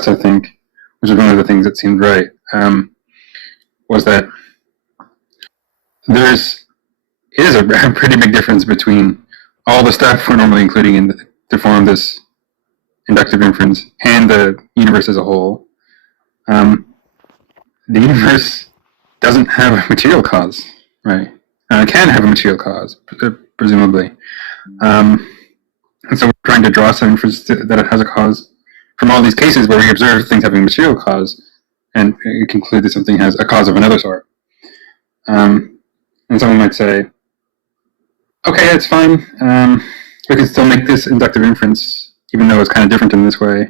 discussed, I think, which is one of the things that seemed right, was that it is a pretty big difference between all the stuff we're normally including to form this inductive inference and the universe as a whole. The universe doesn't have a material cause, right? It can have a material cause, presumably. And so we're trying to draw some inference that it has a cause from all these cases where we observe things having a material cause, and we conclude that something has a cause of another sort. And someone might say, okay, it's fine. We can still make this inductive inference, even though it's kind of different in this way.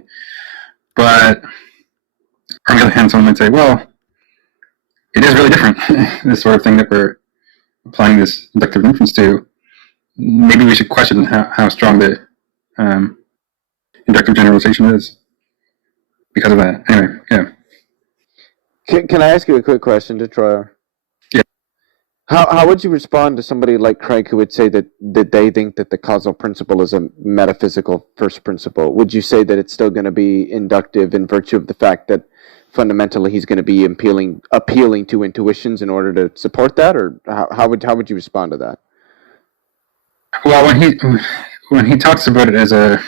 But on the other hand, someone might say, well, it is really different, this sort of thing that we're applying this inductive inference to. Maybe we should question how strong the inductive generalization is because of that. Anyway, yeah. Can I ask you a quick question, Detroit? Yeah. How would you respond to somebody like Craig who would say that they think that the causal principle is a metaphysical first principle? Would you say that it's still going to be inductive in virtue of the fact that fundamentally he's going to be appealing to intuitions in order to support that, or how would you respond to that? Well, when he talks about it as a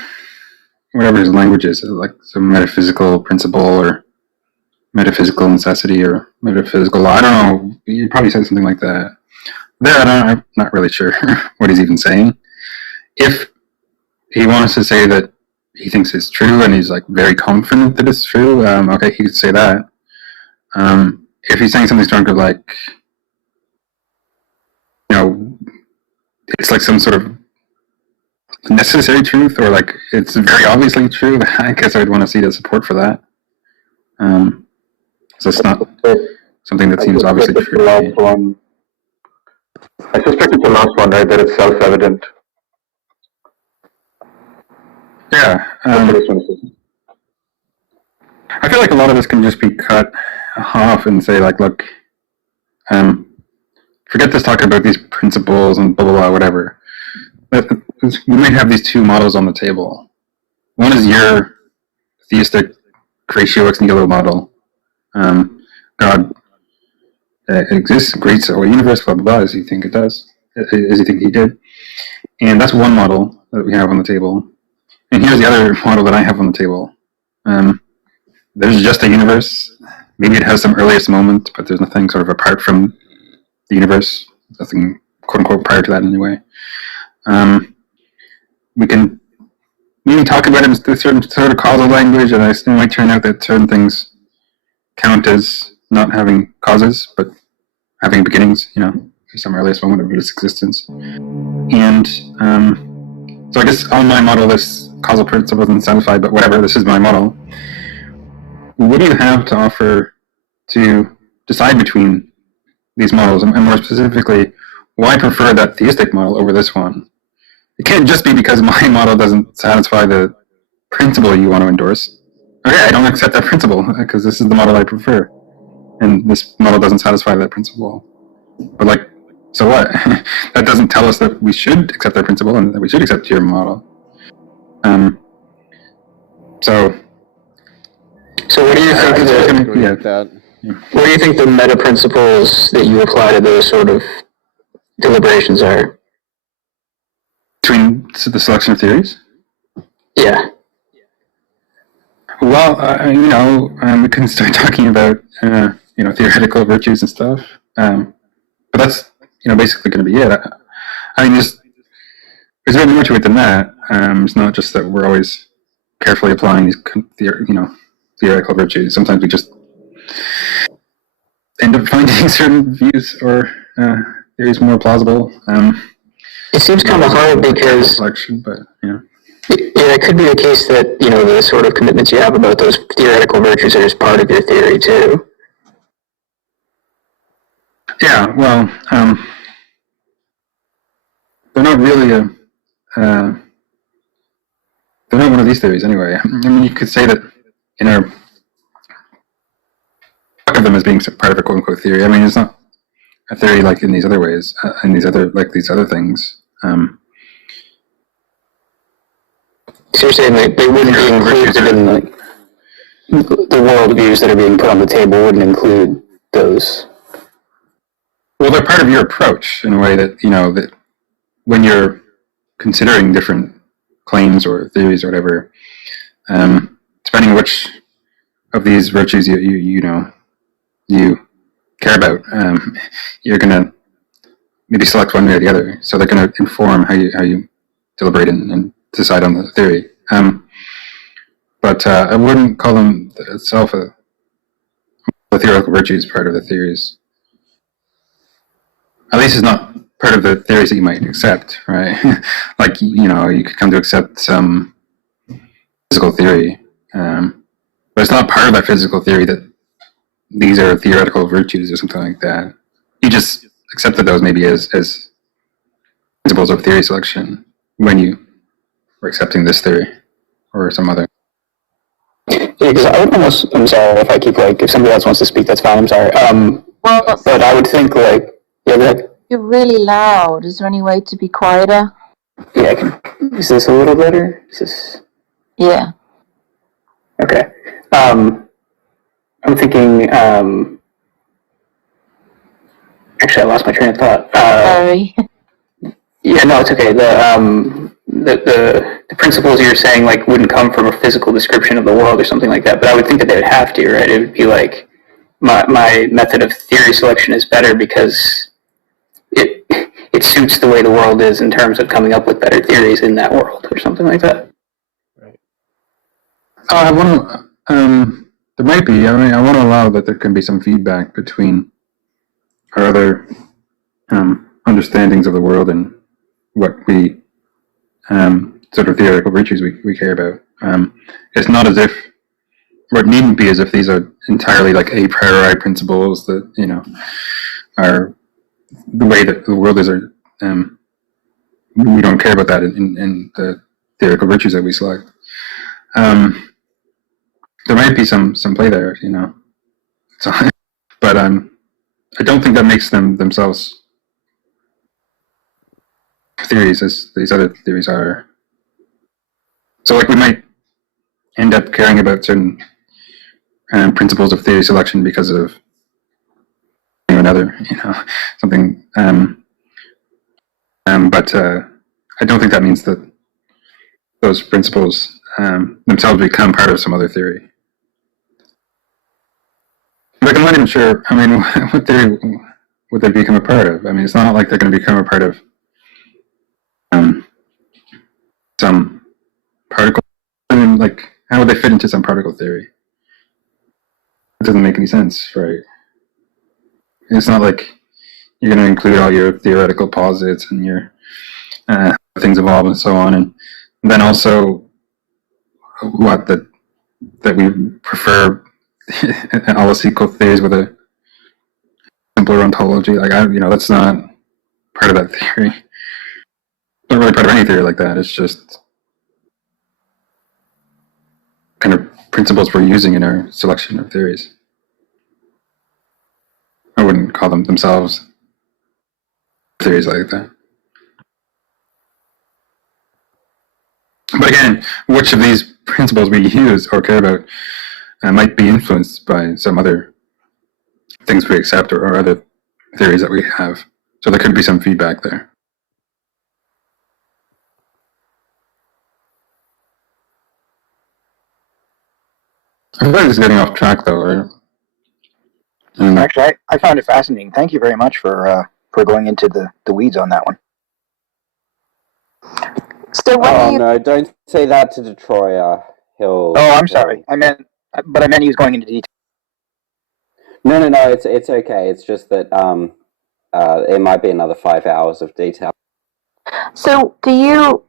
whatever his language is, like some metaphysical principle or metaphysical necessity or metaphysical law, I don't know. He probably said something like that. I'm not really sure what he's even saying. If he wants to say that he thinks it's true and he's like very confident that it's true, okay, he could say that. If he's saying something stronger, like, it's like some sort of necessary truth, or like it's very obviously true, I guess I would want to see the support for that. So it's not something that seems obviously true. I suspect it's the last one, right? That it's self-evident. Yeah. I feel like a lot of this can just be cut off and say, like, look, forget this talk about these principles and blah, blah, blah, whatever. We might have these two models on the table. One is your theistic Horatio ex nihilo model. God exists, creates a universe, blah, blah, blah, as you think it does, as you think he did. And that's one model that we have on the table. And here's the other model that I have on the table. There's just a universe. Maybe it has some earliest moment, but there's nothing sort of apart from the universe. Nothing, quote unquote, prior to that anyway. We can maybe talk about it in a certain sort of causal language, and it might turn out that certain things count as not having causes, but having beginnings, some earliest moment of its existence. And so I guess on my model, this causal principle isn't satisfied, but whatever, this is my model. What do you have to offer to decide between these models? And more specifically, why prefer that theistic model over this one? It can't just be because my model doesn't satisfy the principle you want to endorse. Okay, I don't accept that principle because this is the model I prefer. And this model doesn't satisfy that principle. But like, so what? That doesn't tell us that we should accept that principle and that we should accept your model. So what do you think what do you think the meta principles that you apply to those sort of deliberations are? Between the selection of theories? Yeah. Well, we can start talking about theoretical virtues and stuff, but that's basically going to be it. I mean, there's a bit more to it than that. It's not just that we're always carefully applying these theoretical virtues. Sometimes we just end up finding certain views or theories more plausible. It seems kind of hard because but it could be the case that the sort of commitments you have about those theoretical virtues are just part of your theory too. Yeah, well, they're not really they're not one of these theories anyway. I mean, you could say that talk of them as being part of a quote-unquote theory. I mean, it's not a theory like in these other ways, in these other things. So you're saying they wouldn't be included in the worldviews that are being put on the table wouldn't include those. Well, they're part of your approach in a way that, that when you're considering different claims or theories or whatever, depending which of these virtues you care about, you're gonna maybe select one way or the other. So they're gonna inform how you deliberate and decide on the theory. But I wouldn't call them itself the theoretical virtues part of the theories. At least it's not part of the theories that you might accept, right? Like, you could come to accept some physical theory, but it's not part of that physical theory that these are theoretical virtues or something like that. You just accepted those maybe as principles of theory selection when you were accepting this theory or some other. Yeah, because I would almost, I'm sorry if I keep if somebody else wants to speak, that's fine, I'm sorry. But I would think yeah, go ahead. You're really loud. Is there any way to be quieter? Yeah, is this a little better? Is this? Yeah. Okay. I'm thinking, actually I lost my train of thought. Sorry. Yeah, no, it's okay. The principles you're saying wouldn't come from a physical description of the world or something like that, but I would think that they would have to, right? It would be like my method of theory selection is better because it suits the way the world is in terms of coming up with better theories in that world or something like that. Right. I want to. There might be. I mean, I want to allow that there can be some feedback between our other understandings of the world and what we sort of theoretical virtues we care about. It's not as if, or it needn't be as if these are entirely like a priori principles that are the way that the world is. Or we don't care about that in the theoretical virtues that we select. There might be some play there, So, but I don't think that makes them themselves theories as these other theories are. So, we might end up caring about certain principles of theory selection because of another, something. But I don't think that means that those principles themselves become part of some other theory. Like, I'm not even sure. I mean, what theory would they become a part of? I mean, it's not like they're going to become a part of some particle. I mean, how would they fit into some particle theory? It doesn't make any sense, right? It's not like you're going to include all your theoretical posits and your things evolve and so on, and then also that we prefer all else equal theories with a simpler ontology. That's not part of that theory. Not really part of any theory like that. It's just kind of principles we're using in our selection of theories. I wouldn't call them themselves theories like that. But again, which of these principles we use or care about might be influenced by some other things we accept or other theories that we have. So there could be some feedback there. I feel like it's getting off track though, right? Actually, I found it fascinating. Thank you very much for going into the weeds on that one. So when no, don't say that to Detroit. He'll. Oh, I'm sorry. I meant he was going into detail. No. It's okay. It's just that it might be another 5 hours of detail. So do you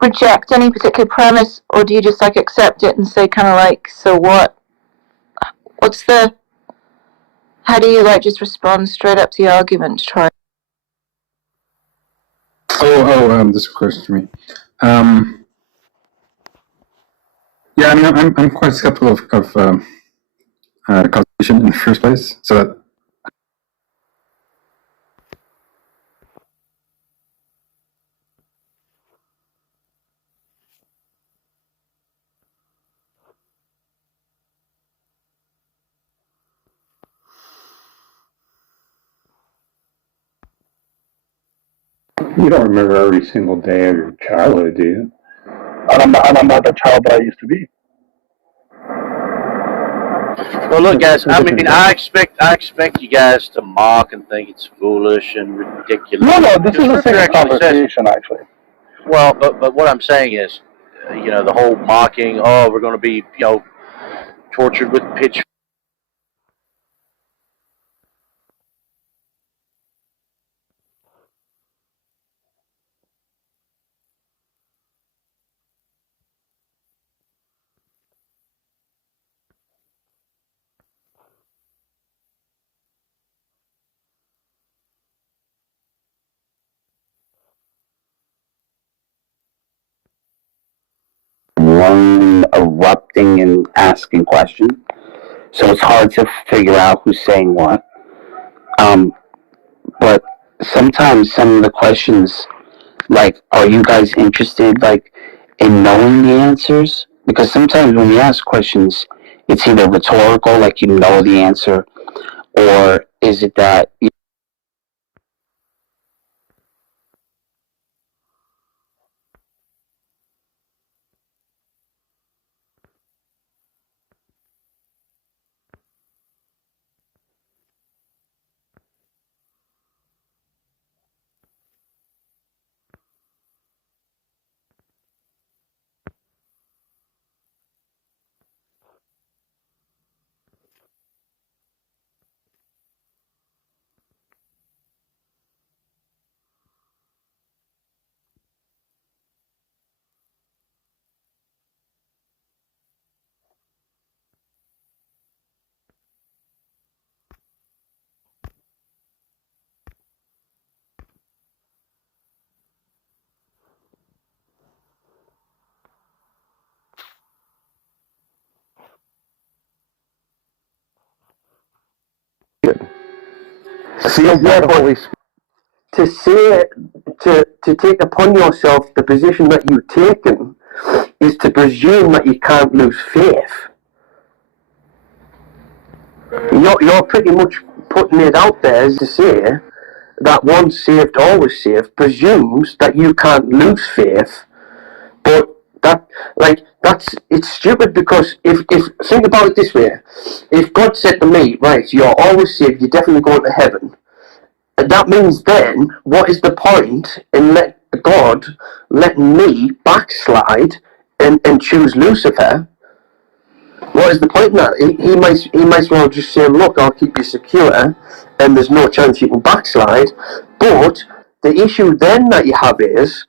reject any particular premise, or do you just accept it and say kind of so what? What's the? How do you just respond straight up to the argument to try? This question for me. Yeah, I mean, I'm quite skeptical of causation in the first place. So that You don't remember every single day of your childhood, do you? And I'm not the child that I used to be. Well, look, guys. I mean, I expect you guys to mock and think it's foolish and ridiculous. No, this is a serious Scripture actually says, conversation, actually. well, but what I'm saying is, the whole mocking. Oh, we're going to be, tortured with pitch. One erupting and asking questions, so it's hard to figure out who's saying what. But sometimes some of the questions, like, are you guys interested, like, in knowing the answers? Because sometimes when you ask questions, it's either rhetorical, like you know the answer, or is it that sealed by the Holy Spirit? To say, to take upon yourself the position that you've taken is to presume that you can't lose faith. You're pretty much putting it out there as to say that once saved, always saved presumes that you can't lose faith, but it's stupid, because if think about it this way, if God said to me, right, you're always saved, you're definitely going to heaven, that means then, what is the point in God letting me backslide and choose Lucifer? What is the point in that? He might as well just say, look, I'll keep you secure, and there's no chance you can backslide. But the issue then that you have is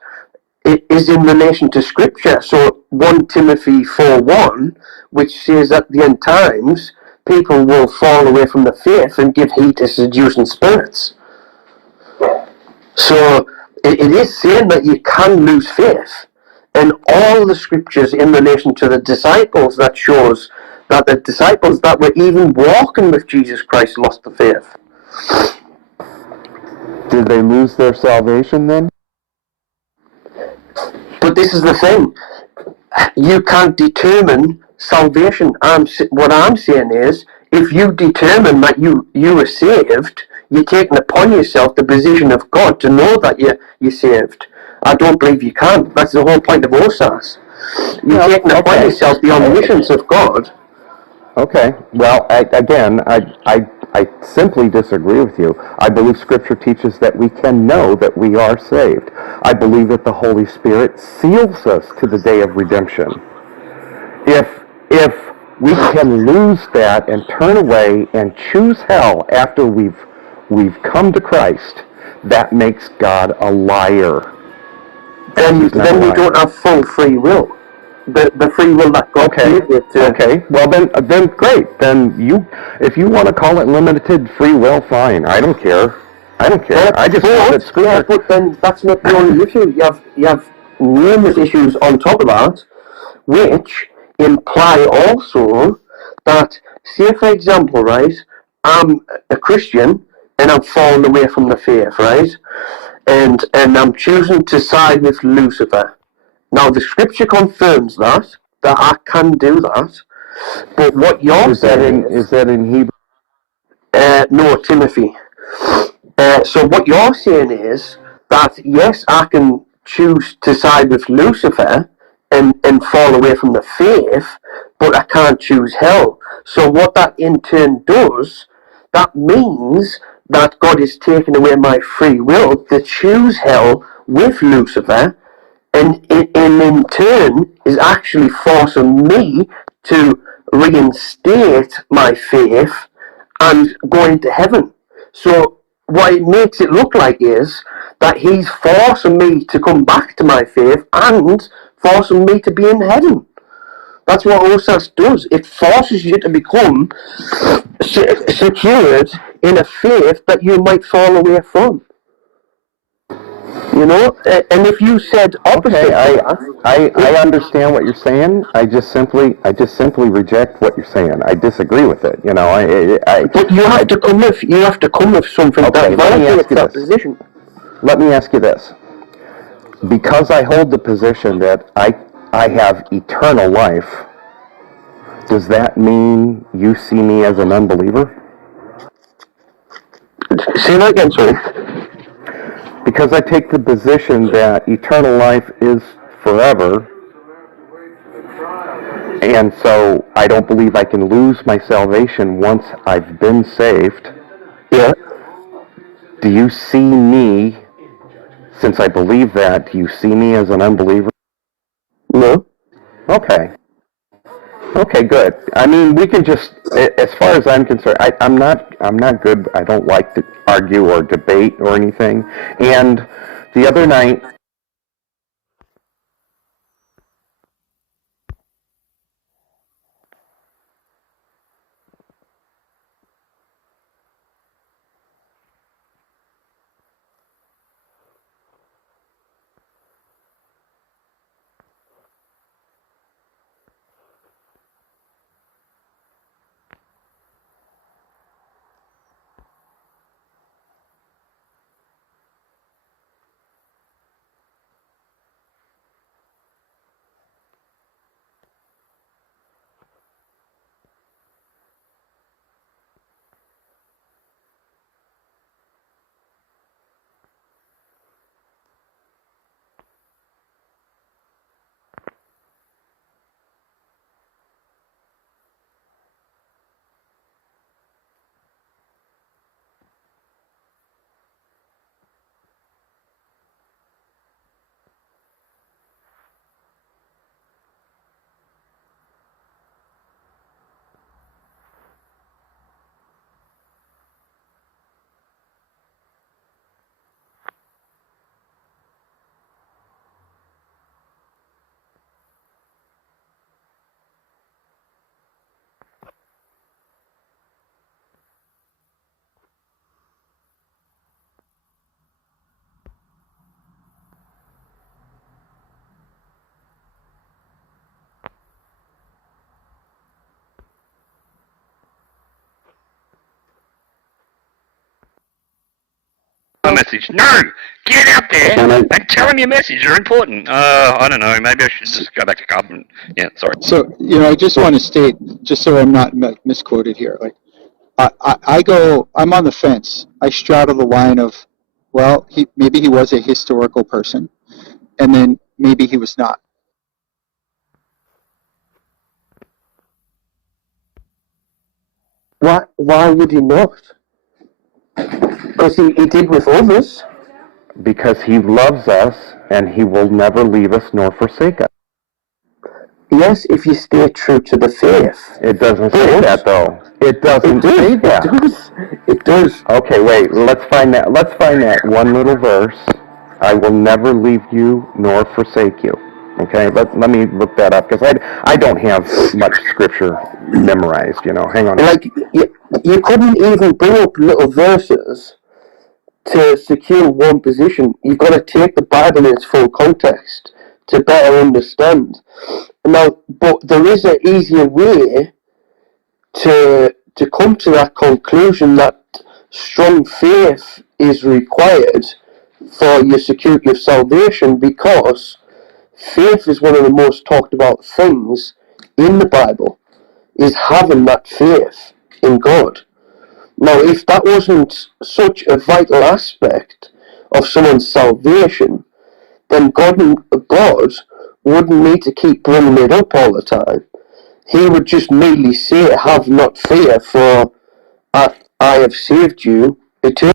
in relation to Scripture. So 1 Timothy 4:1, which says at the end times, people will fall away from the faith and give heed to seducing spirits. So it is saying that you can lose faith. And all the scriptures in relation to the disciples that shows that the disciples that were even walking with Jesus Christ lost the faith. Did they lose their salvation then? But this is the thing. You can't determine salvation. What I'm saying is, if you determine that you are saved, you're taking upon yourself the position of God to know that you're saved. I don't believe you can. That's the whole point of OSAS. You're taking upon yourself the omniscience of God. Okay. Well, I simply disagree with you. I believe Scripture teaches that we can know that we are saved. I believe that the Holy Spirit seals us to the day of redemption. If we can lose that and turn away and choose hell after we've come to Christ, that makes God a liar. Then we don't have full free will. The free will that God gave you to... Okay. Well, then great. Then if you want to call it limited free will, fine. I don't care. I just know that Scripture... Yeah, but then that's not the only issue. You have numerous issues on top of that, which imply also that, say for example, right, I'm a Christian and I'm falling away from the faith, right, and I'm choosing to side with Lucifer. Now the Scripture confirms that I can do that, but what you're saying is that in Hebrew? No, Timothy. So what you're saying is that yes, I can choose to side with Lucifer and fall away from the faith, but I can't choose hell. So what that in turn does, that means that God is taking away my free will to choose hell with Lucifer, and in turn is actually forcing me to reinstate my faith and go into heaven. So what it makes it look like is that he's forcing me to come back to my faith and forcing me to be in heaven. That's what OSAS does. It forces you to become secured in a faith that you might fall away from. You know, and if you said opposite, I understand what you're saying. I just simply reject what you're saying. I disagree with it. You know, but you have to come with something that validates that position. Let me ask you this: because I hold the position that I have eternal life, does that mean you see me as an unbeliever? Say that again, sorry. Because I take the position that eternal life is forever, and so I don't believe I can lose my salvation once I've been saved. Yeah. Do you see me, since I believe that, do you see me as an unbeliever? No. Okay. Okay, good. I mean, we can just, as far as I'm concerned, I'm not good. I don't like to argue or debate or anything. And the other night, message. No! Get out there and tell him your message. You're important. I don't know. Maybe I should just go back to carbon. Yeah, sorry. So, I just want to state, just so I'm not misquoted here, like, I'm on the fence. I straddle the line of, well, maybe he was a historical person, and then maybe he was not. Why would he not? Because he did with others. because he loves us and he will never leave us nor forsake us. Yes, if you stay true to the faith. It doesn't say that, though. It doesn't say that. It does. Okay, wait. Let's find that. Let's find that one little verse. I will never leave you nor forsake you. Okay, let me look that up, because I don't have much scripture memorized, you know. Hang on. Like, you couldn't even bring up little verses to secure one position. You've got to take the Bible in its full context to better understand. Now, but there is an easier way to come to that conclusion that strong faith is required for your security of salvation, because faith is one of the most talked about things in the Bible, is having that faith in God. Now, if that wasn't such a vital aspect of someone's salvation, then God wouldn't need to keep bringing it up all the time. He would just merely say, "Have not fear, for I have saved you eternally."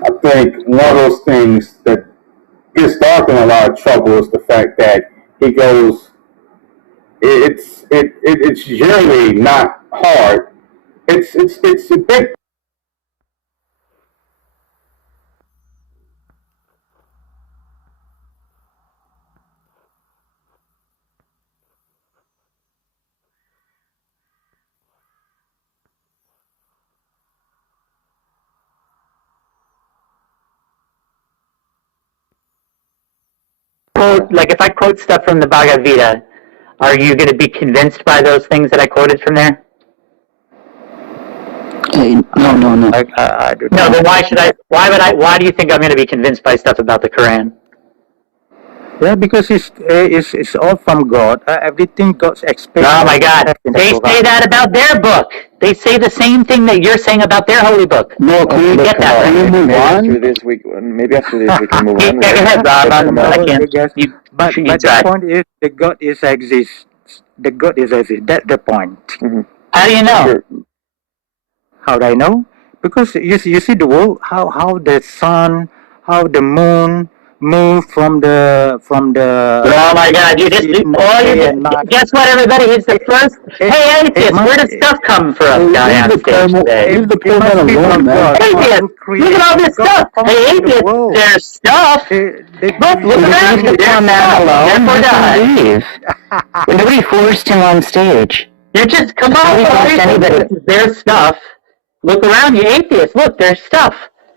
I think one of those things that gets Dark in a lot of trouble is the fact that he goes, it's generally not hard. It's a big. Like if I quote stuff from the Bhagavad Gita, are you going to be convinced by those things that I quoted from there? No. No, then why should I? Why do you think I'm going to be convinced by stuff about the Quran? Yeah, because it's all from God. Everything God's expected. Oh my God! They say that about their book. They say the same thing that you're saying about their holy book. No, can we get that? Maybe move after this we can move on. Go ahead, Rob. I can't. But the point is, the God is exists. The God is exist. That's the point. Mm-hmm. How do you know? Sure. How do I know? Because you see the world, how the sun, how the moon move from the. Oh my God! Guess what, everybody? It's the first. Hey, atheist, where does stuff come from? Guy on stage today. Leave the poor man alone, man. Atheist, look at all this stuff. Hey, atheist, there's stuff. Look around you. There's stuff. Therefore, die. Nobody forced him on stage. You're just come on. There's stuff. Look around you, atheist. Look, there's stuff.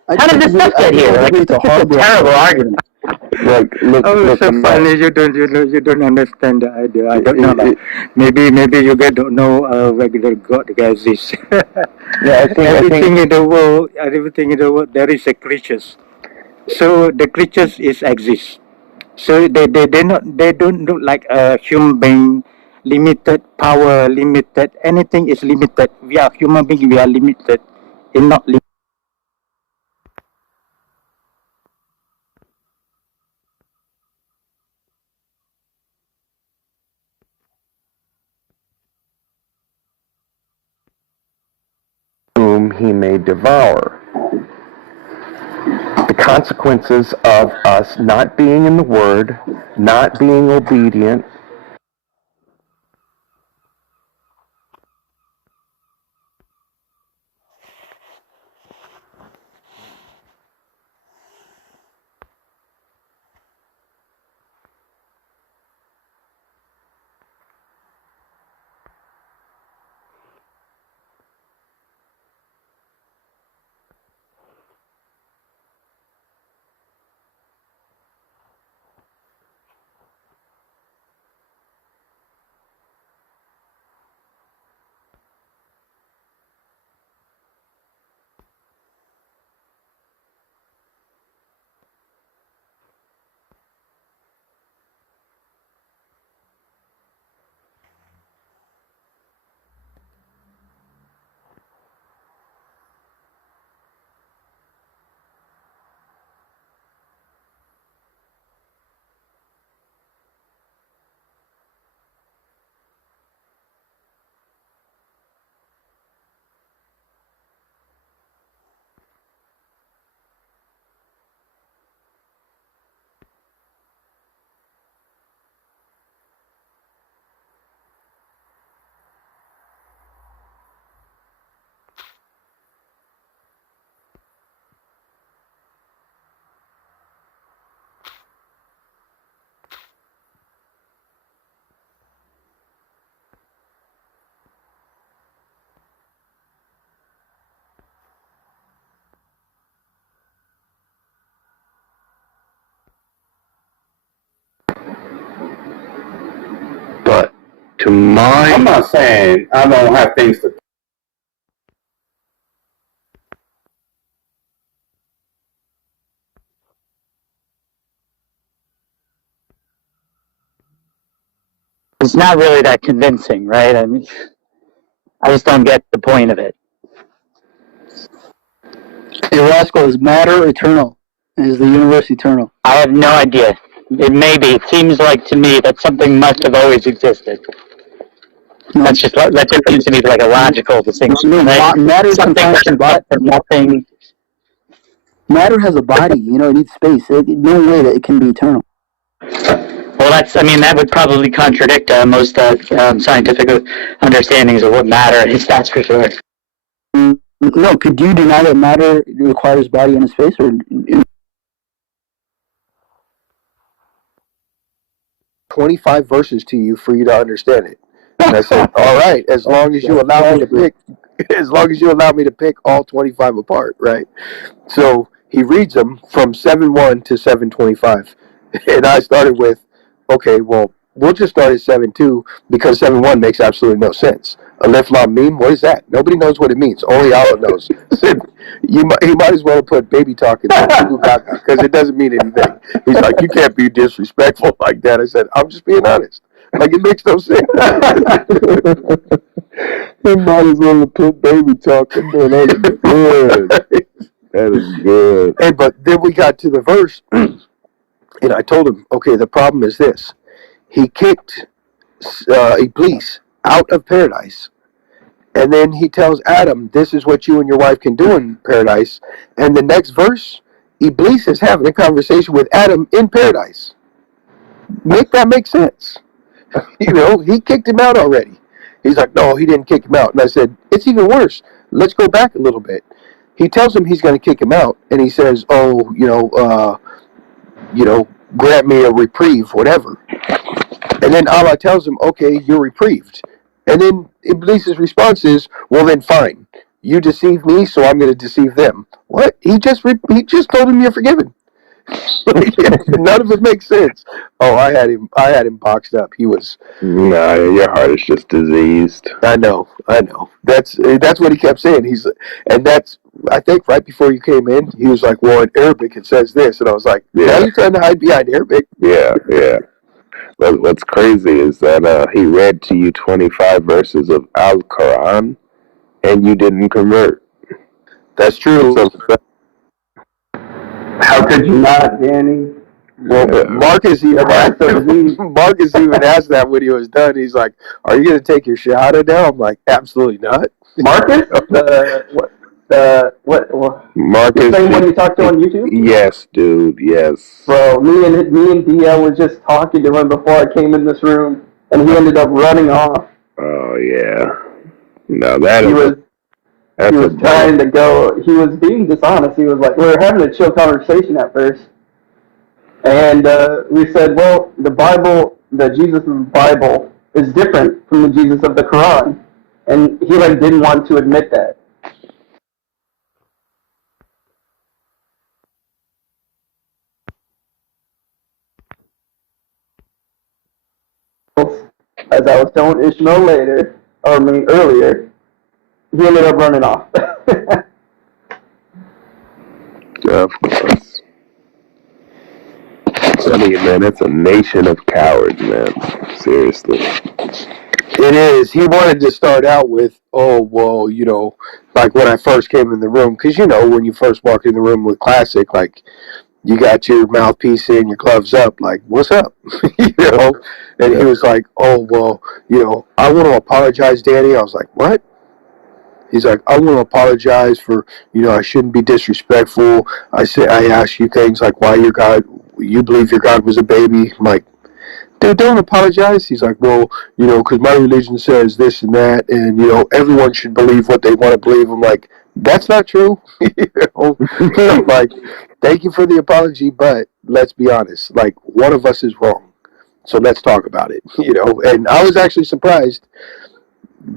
How did this stuff get here? Like, it's a terrible argument. Look, so funny. You don't understand the idea. I don't know. Maybe you guys don't know regular God exists. Yeah, I think everything in the world, there is a creatures. So the creatures exist. So they don't look like a human being. Limited power, limited anything is limited. We are human beings. We are limited, and not limited. Whom he may devour. The consequences of us not being in the Word, not being obedient, To my... I'm not saying I don't have things to... It's not really that convincing, right? I mean, I just don't get the point of it. Hey, Roscoe, is matter eternal? Is the universe eternal? I have no idea. It may be. It seems like to me that something must have always existed. That just seems to me like a logical distinction. No, right? matter Something sometimes doesn't come from nothing. Matter has a body. You know, it needs space. No way that it can be eternal. Well, that would probably contradict most scientific understandings of what matter is, that's for sure. No, could you deny that matter requires body and space, or 25 verses to you for you to understand it. And I said, all right, as long as you allow me to pick all 25 apart, right? So he reads them from 7:1 to 7:25. And I started with, okay, well, we'll just start at 7:2 because 7:1 makes absolutely no sense. Alif Lam Mim, what is that? Nobody knows what it means. Only Allah knows. He might as well have put baby talk in because it doesn't mean anything. He's like, you can't be disrespectful like that. I said, I'm just being honest. Like, it makes no sense. He might as well have put baby talk in there. That is good. That is good. And, but then we got to the verse, and I told him, okay, the problem is this. He kicked Iblis out of paradise. And then he tells Adam, this is what you and your wife can do in paradise. And the next verse, Iblis is having a conversation with Adam in paradise. Make that make sense. You know, he kicked him out already. He's like, no, he didn't kick him out. And I said, it's even worse. Let's go back a little bit. He tells him he's going to kick him out. And he says, oh, grant me a reprieve, whatever. And then Allah tells him, okay, you're reprieved. And then Iblis' response is, well, then fine. You deceive me, so I'm going to deceive them. What? He just told him you're forgiven. None of it makes sense. Oh, I had him boxed up. He was. Nah, your heart is just diseased. I know. That's what he kept saying. I think right before you came in, he was like, well, in Arabic it says this. And I was like, now you're trying to hide behind Arabic? Yeah. What's crazy is that he read to you 25 verses of Al-Quran, and you didn't convert. That's true. So, how could you not, Danny? Well, Marcus even asked that when he was done. He's like, are you going to take your shahada now? I'm like, absolutely not. Marcus? Marcus, the same one you talked to on YouTube? Yes, dude, yes. Bro, me and DL were just talking to him before I came in this room, and he ended up running off. Oh, yeah. No, he was trying to go. He was being dishonest. He was like, we were having a chill conversation at first, and we said, well, the Bible, the Jesus of the Bible, is different from the Jesus of the Quran, and he didn't want to admit that. As I was telling Ishmael earlier, he ended up running off. Of course. I'm telling you, man, it's a nation of cowards, man. Seriously. It is. He wanted to start out with, oh, well, like when I first came in the room, because, when you first walk in the room with Classic, you got your mouthpiece in, your gloves up, like, what's up? And he was like, oh, well, I want to apologize, Danny. I was like, what? He's like, I want to apologize for, I shouldn't be disrespectful. I asked you things like why you believe your God was a baby. I'm like, dude, don't apologize. He's like, well, because my religion says this and that, and, everyone should believe what they want to believe. I'm like, that's not true. I'm like, thank you for the apology, but let's be honest. One of us is wrong. So let's talk about it, And I was actually surprised.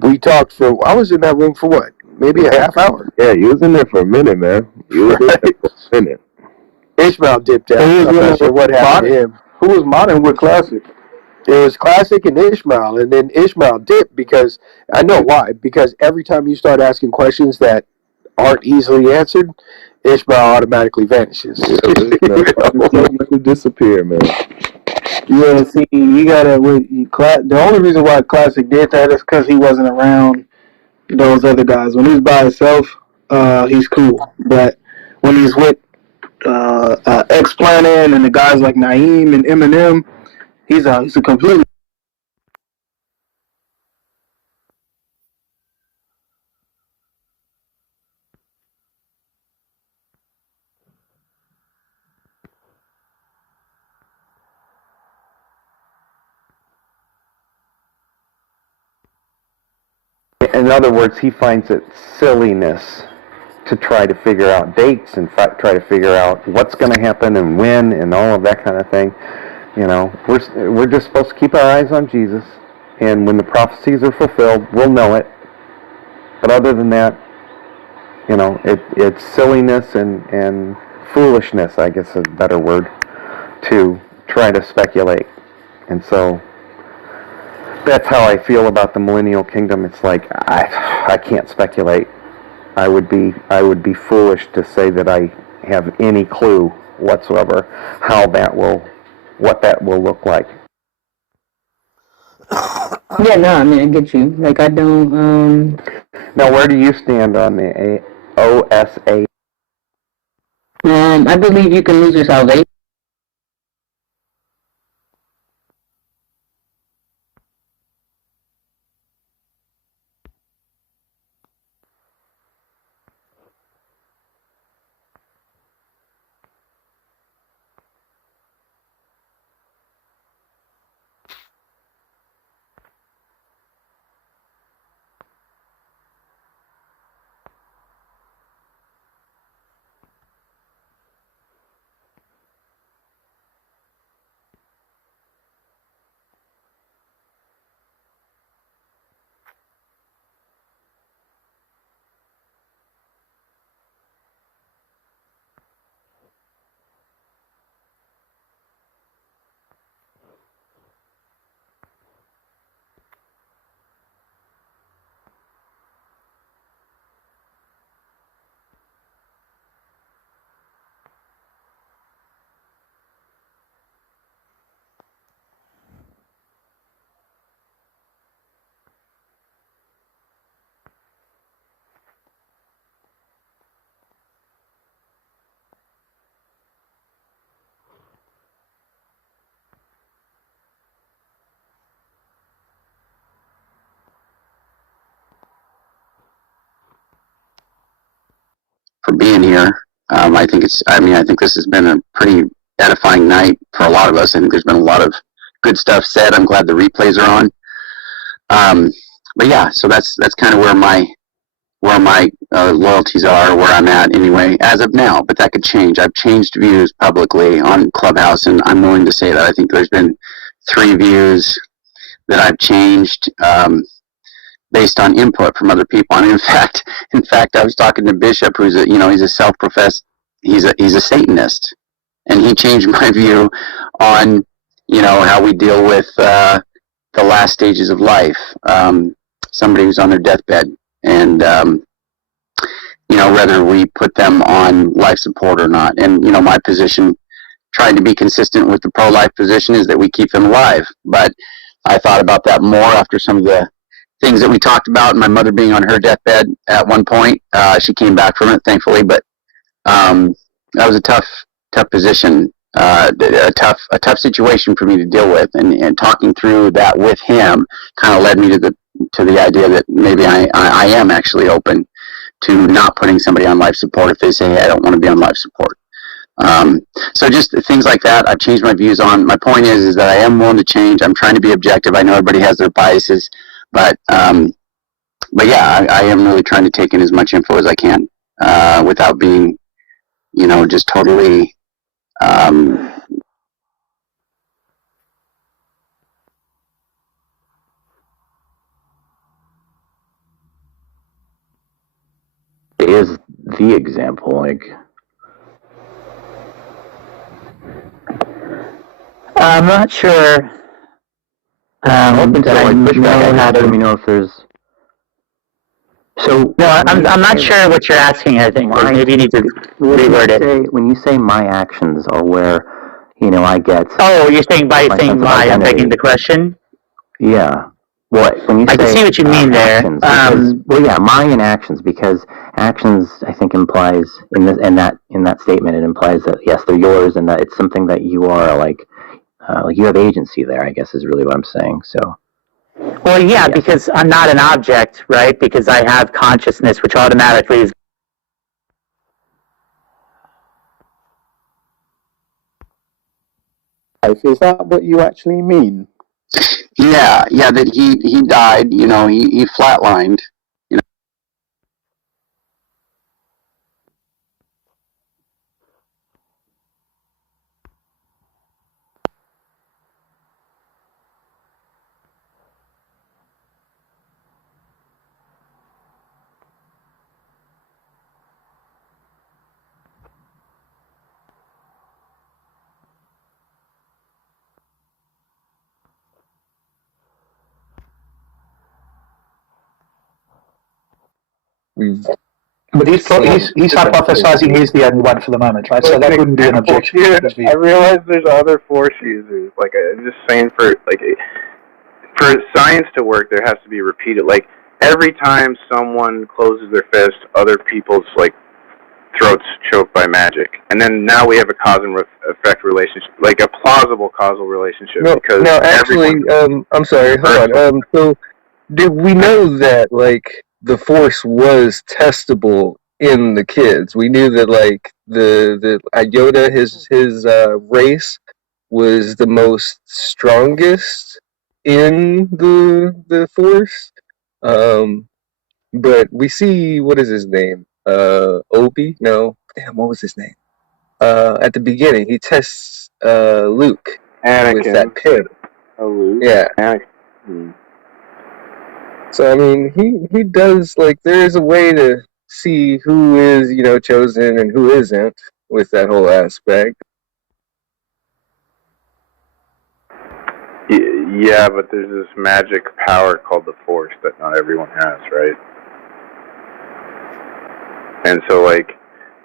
We talked I was in that room for what? Maybe a half hour. Yeah, you was in there for a minute, man. You was in there for a minute. Ishmael dipped out. I'm not sure what happened to him. Who was modding with Classic? It was Classic and Ishmael, and then Ishmael dipped because I know why. Because every time you start asking questions that aren't easily answered, Ishmael automatically vanishes. Automatically disappear, man. Yeah, see, you gotta. The only reason why Classic did that is because he wasn't around those other guys. When he's by himself, he's cool. But when he's with X-Planet and the guys like Naeem and Eminem, he's a completely. In other words, he finds it silliness to try to figure out dates and try to figure out what's going to happen and when and all of that kind of thing. You know, we're just supposed to keep our eyes on Jesus, and when the prophecies are fulfilled, we'll know it. But other than that, you know, it's silliness and foolishness, I guess is a better word, to try to speculate. And so that's how I feel about the millennial kingdom. It's like I can't speculate. I would be foolish to say that I have any clue whatsoever what that will look like. Yeah, no, I mean, I get you. Like, I don't, Now, where do you stand on the OSA? I believe you can lose your salvation. For being here. I think this has been a pretty edifying night for a lot of us. I think there's been a lot of good stuff said. I'm glad the replays are on. But yeah, so that's kind of where my loyalties are, where I'm at anyway, as of now. But that could change. I've changed views publicly on Clubhouse, and I'm willing to say that. I think there's been 3 views that I've changed. Based on input from other people. I mean, in fact, I was talking to Bishop, who's he's a self-professed, he's a Satanist, and he changed my view on, how we deal with the last stages of life. Somebody who's on their deathbed, and whether we put them on life support or not. And my position, trying to be consistent with the pro-life position, is that we keep them alive. But I thought about that more after some of the things that we talked about, my mother being on her deathbed at one point. She came back from it, thankfully, but that was a tough position, a tough situation for me to deal with, and talking through that with him kind of led me to the idea that maybe I am actually open to not putting somebody on life support if they say, hey, I don't want to be on life support. So just things like that, I've changed my views on. My point is that I am willing to change. I'm trying to be objective. I know everybody has their biases. But yeah, I am really trying to take in as much info as I can without being, just totally. Is the example, like. I'm not sure Open to that I like pushback. know how Let me to. know if there's. So No, I'm not sure what you're asking. I think like, maybe you need to reword it. When you say my actions are where, I get. Oh, you're saying by my saying sense of my, I'm thinking identity. the question. Yeah. What when you I say can see what you mean there. actions, because, my and actions, because actions I think implies in that statement it implies that yes they're yours and that it's something that you are like you have agency there. I guess is really what I'm saying. So. Well, yeah, because I'm not an object, right? Because I have consciousness, which automatically is. Is that what you actually mean? Yeah, that he died, he flatlined. But he's hypothesizing he's the only one for the moment, right? So that wouldn't be an objection. Yeah, I realize there's other force users. Like, I'm just saying for science to work, there has to be repeated. Like, every time someone closes their fist, other people's, throats choked by magic. And then now we have a cause and effect relationship, like a plausible causal relationship. No, actually, I'm sorry, hold on. So, did we know that, the Force was testable in the kids? We knew that, the Yoda, his race was the most strongest in the Force. But we see, what is his name? Obi? No. Damn, what was his name? At the beginning, he tests Luke Anakin. with that pin. Oh, Luke? Yeah. Anakin. So, I mean, he does, there is a way to see who is, chosen and who isn't with that whole aspect. Yeah, but there's this magic power called the Force that not everyone has, right? And so,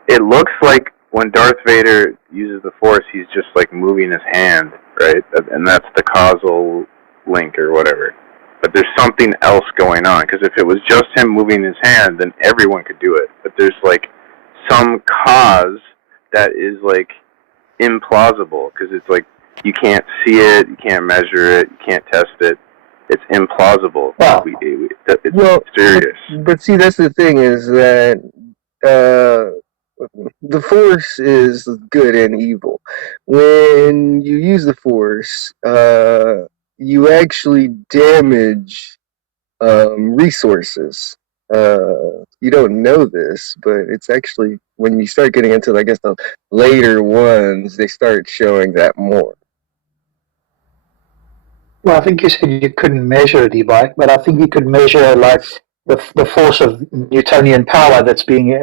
it looks like when Darth Vader uses the Force, he's just, moving his hand, right? And that's the causal link or whatever. But there's something else going on, because if it was just him moving his hand, then everyone could do it. But there's, some cause that is, implausible, because it's, you can't see it, you can't measure it, you can't test it. It's implausible. Well, it's mysterious. But see, that's the thing, is that the Force is good and evil. When you use the Force, you actually damage resources. You don't know this, but it's actually, when you start getting into, I guess, the later ones, they start showing that more. Well, I think you said you couldn't measure it, E-Bike, but I think you could measure the force of Newtonian power that's being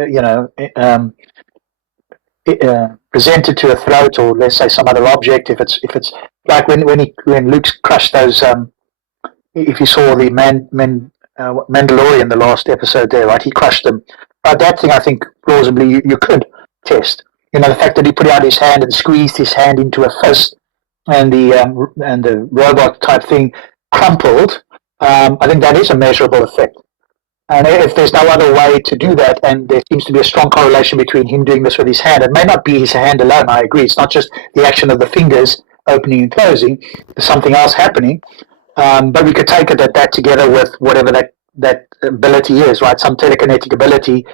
presented to a throat, or let's say some other object. If it's like when Luke crushed those. If you saw the Mandalorian, the last episode there, right? He crushed them. That thing, I think, plausibly you could test. The fact that he put out his hand and squeezed his hand into a fist, and the robot type thing crumpled. I think that is a measurable effect. And if there's no other way to do that, and there seems to be a strong correlation between him doing this with his hand, it may not be his hand alone. I agree. It's not just the action of the fingers opening and closing. There's something else happening. But we could take it that together with whatever that ability is, right? Some telekinetic ability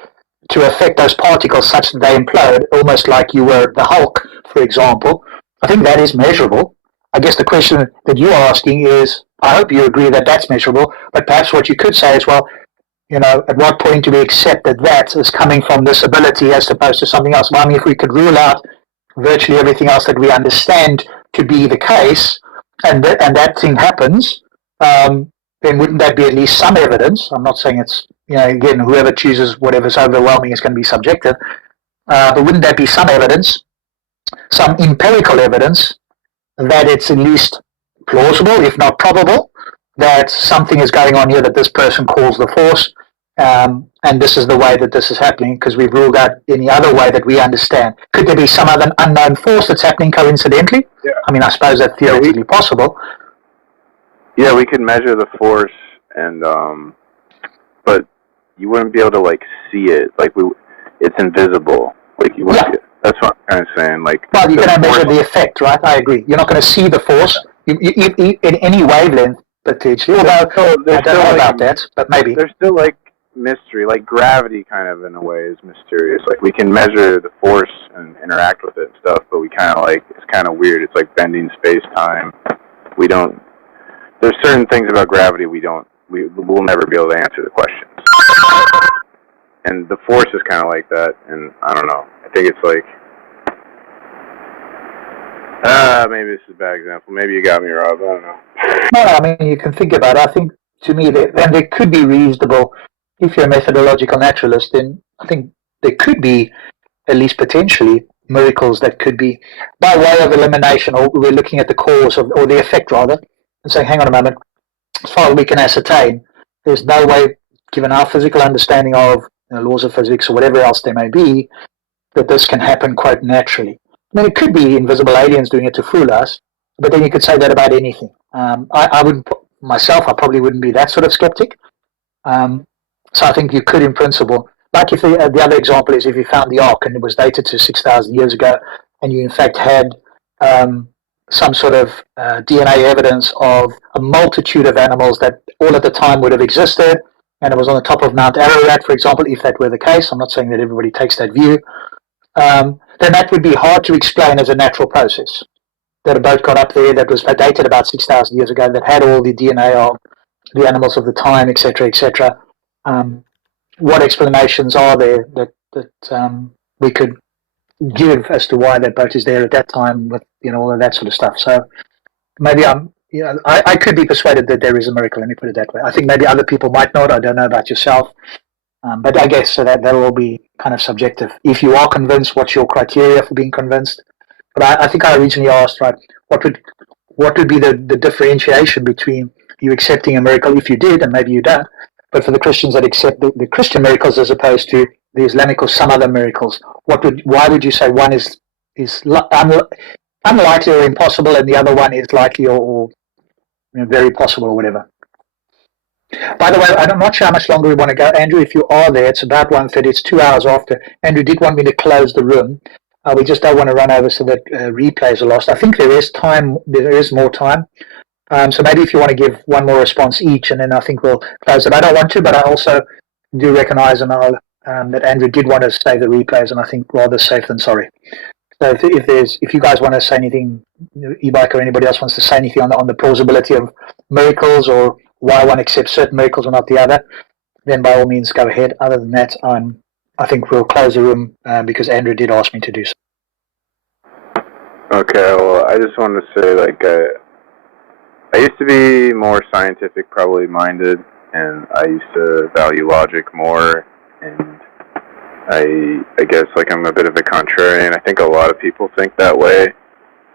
to affect those particles such that they implode, almost like you were the Hulk, for example. I think that is measurable. I guess the question that you're asking is, I hope you agree that that's measurable, but perhaps what you could say is, well, at what point do we accept that is coming from this ability as opposed to something else? Well, I mean, if we could rule out virtually everything else that we understand to be the case, and that thing happens, then wouldn't that be at least some evidence? I'm not saying it's, again, whoever chooses whatever's overwhelming is going to be subjective, but wouldn't that be some evidence, some empirical evidence, that it's at least plausible, if not probable, that something is going on here that this person calls the force, and this is the way that this is happening because we've ruled out any other way that we understand. Could there be some other unknown force that's happening coincidentally? Yeah. I mean, I suppose that's theoretically possible. Yeah, we could measure the force, and but you wouldn't be able to like see it. Like it's invisible. Like you wouldn't. Yeah. That's what I'm kind of saying. Like, well, you're going to measure the effect, right? I agree. You're not going to see the force in any wavelength potentially. Although I don't know about that, but maybe there's still like mystery. Like gravity, kind of in a way, is mysterious. Like we can measure the force and interact with it and stuff, but we kind of like it's kind of weird. It's like bending space time. We don't. There's certain things about gravity we'll never be able to answer the questions. And the force is kind of like that, and I don't know. I think it's like, maybe this is a bad example. Maybe you got me, Rob. I don't know. No, I mean, you can think about it. I think, to me, and they could be reasonable. If you're a methodological naturalist, then I think there could be, at least potentially, miracles that could be, by way of elimination, or we're looking at the cause, or the effect, rather, and saying, hang on a moment, as far as we can ascertain, there's no way, given our physical understanding of laws of physics or whatever else there may be, that this can happen quite naturally. I mean, it could be invisible aliens doing it to fool us, but then you could say that about anything. I wouldn't, myself, I probably wouldn't be that sort of skeptic. So I think you could, in principle, like if the other example is if you found the Ark and it was dated to 6,000 years ago, and you in fact had some sort of DNA evidence of a multitude of animals that all at the time would have existed, and it was on the top of Mount Ararat, for example, if that were the case. I'm not saying that everybody takes that view. Then that would be hard to explain as a natural process. That a boat got up there that was dated about 6,000 years ago, that had all the DNA of the animals of the time, etc., etc. What explanations are there that we could give as to why that boat is there at that time with all of that sort of stuff? So maybe I could be persuaded that there is a miracle. Let me put it that way. I think maybe other people might not. I don't know about yourself. But I guess so that will be kind of subjective. If you are convinced, what's your criteria for being convinced? But I think I originally asked, right, what would be the differentiation between you accepting a miracle if you did, and maybe you don't, but for the Christians that accept the Christian miracles as opposed to the Islamic or some other miracles, why would you say one is unlikely or impossible, and the other one is likely or very possible or whatever? By the way, I'm not sure how much longer we want to go. Andrew, if you are there, it's about 1:30. It's 2 hours after. Andrew did want me to close the room. We just don't want to run over so that replays are lost. I think there is time. There is more time. So maybe if you want to give one more response each, and then I think we'll close it. I don't want to, but I also do recognize that Andrew did want to save the replays, and I think rather safe than sorry. So if you guys want to say anything, E-Bike or anybody else wants to say anything on the plausibility of miracles or why one accepts certain miracles or not the other, then by all means go ahead. Other than that, I think we'll close the room because Andrew did ask me to do so. Okay, well, I just wanted to say, like, I used to be more scientific, probably minded, and I used to value logic more, and I guess, like, I'm a bit of a contrarian. I think a lot of people think that way,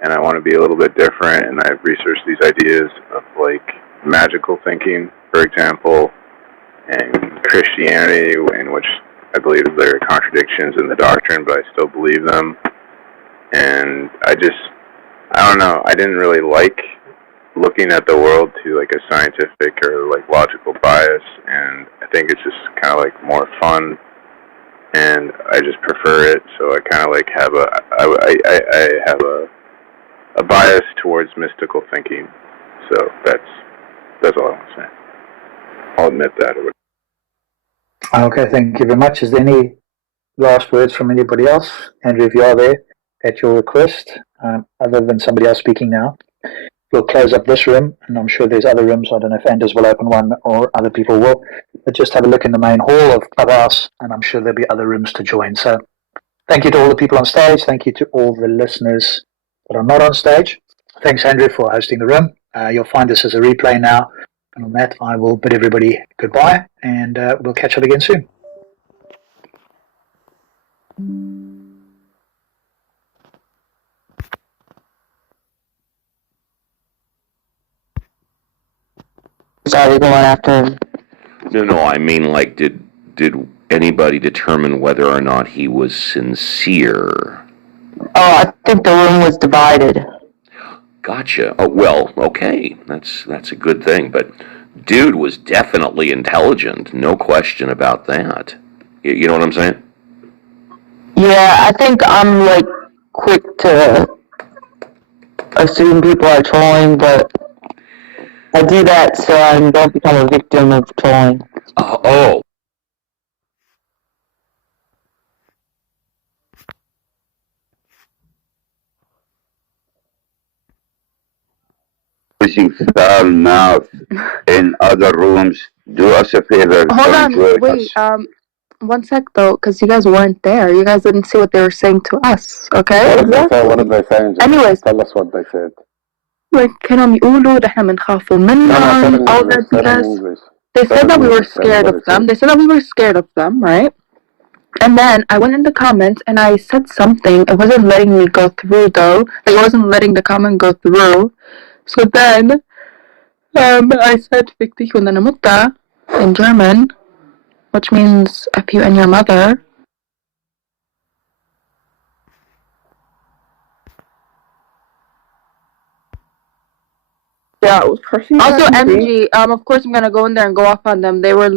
and I want to be a little bit different, and I've researched these ideas of, like, magical thinking, for example, and Christianity, in which I believe there are contradictions in the doctrine, but I still believe them. And I don't know, I didn't really like looking at the world to like a scientific or like logical bias, and I think it's just kind of like more fun, and I just prefer it. So I kind of like have I have a bias towards mystical thinking. So that's all I want to say. I'll admit that. Okay, thank you very much. Is there any last words from anybody else? Andrew, if you are there, at your request, other than somebody else speaking now, we'll close up this room, and I'm sure there's other rooms. I don't know if Anders will open one or other people will, but just have a look in the main hall of Clubhouse, and I'm sure there'll be other rooms to join. So thank you to all the people on stage. Thank you to all the listeners that are not on stage. Thanks, Andrew, for hosting the room. You'll find this as a replay now. And on that, I will bid everybody goodbye, and we'll catch up again soon. started going after him. No, I mean, like, did anybody determine whether or not he was sincere? Oh, I think the room was divided. Gotcha. Oh, well, okay, that's a good thing, but dude was definitely intelligent, no question about that. You know what I'm saying? Yeah, I think I'm like quick to assume people are trolling, but I do that so I don't become a victim of trolling. Oh. Using foul mouth in other rooms. Do us a favor. Hold don't join on, wait, us. one sec though, because you guys weren't there. You guys didn't see what they were saying to us, okay? What did they say? Anyways. Tell us what they said. Like, كانوا يقولوا ده احنا بنخافوا منهم, all that because they said that we were scared of them. They said that we were scared of them, right? And then I went in the comments and I said something. It wasn't letting me go through though. Like, it wasn't letting the comment go through. So then, I said "Fick dich und deine Mutter" in German, which means "F you and your mother." Yeah, it was crushing. Also, MG, of course I'm gonna go in there and go off on them. They were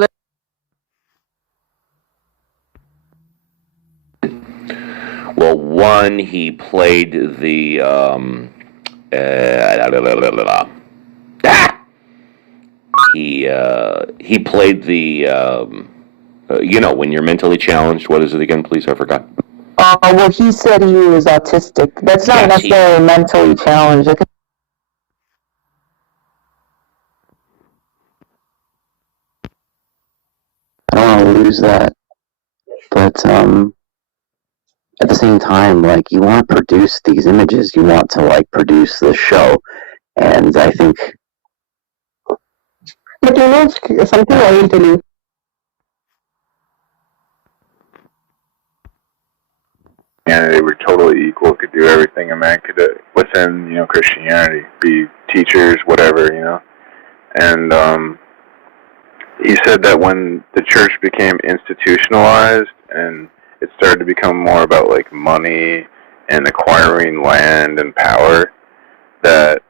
Well, one, he played the he played the you know, when you're mentally challenged. What is it again, please? I forgot. Well, he said he was autistic. That's not necessarily mentally challenged. I don't want to lose that, but at the same time, like, you want to produce these images, you want to like produce the show, and I think. But you know, something I will tell you. And they were totally equal, could do everything a man could do within, you know, Christianity, be teachers, whatever, you know. And he said that when the church became institutionalized and it started to become more about like money and acquiring land and power, that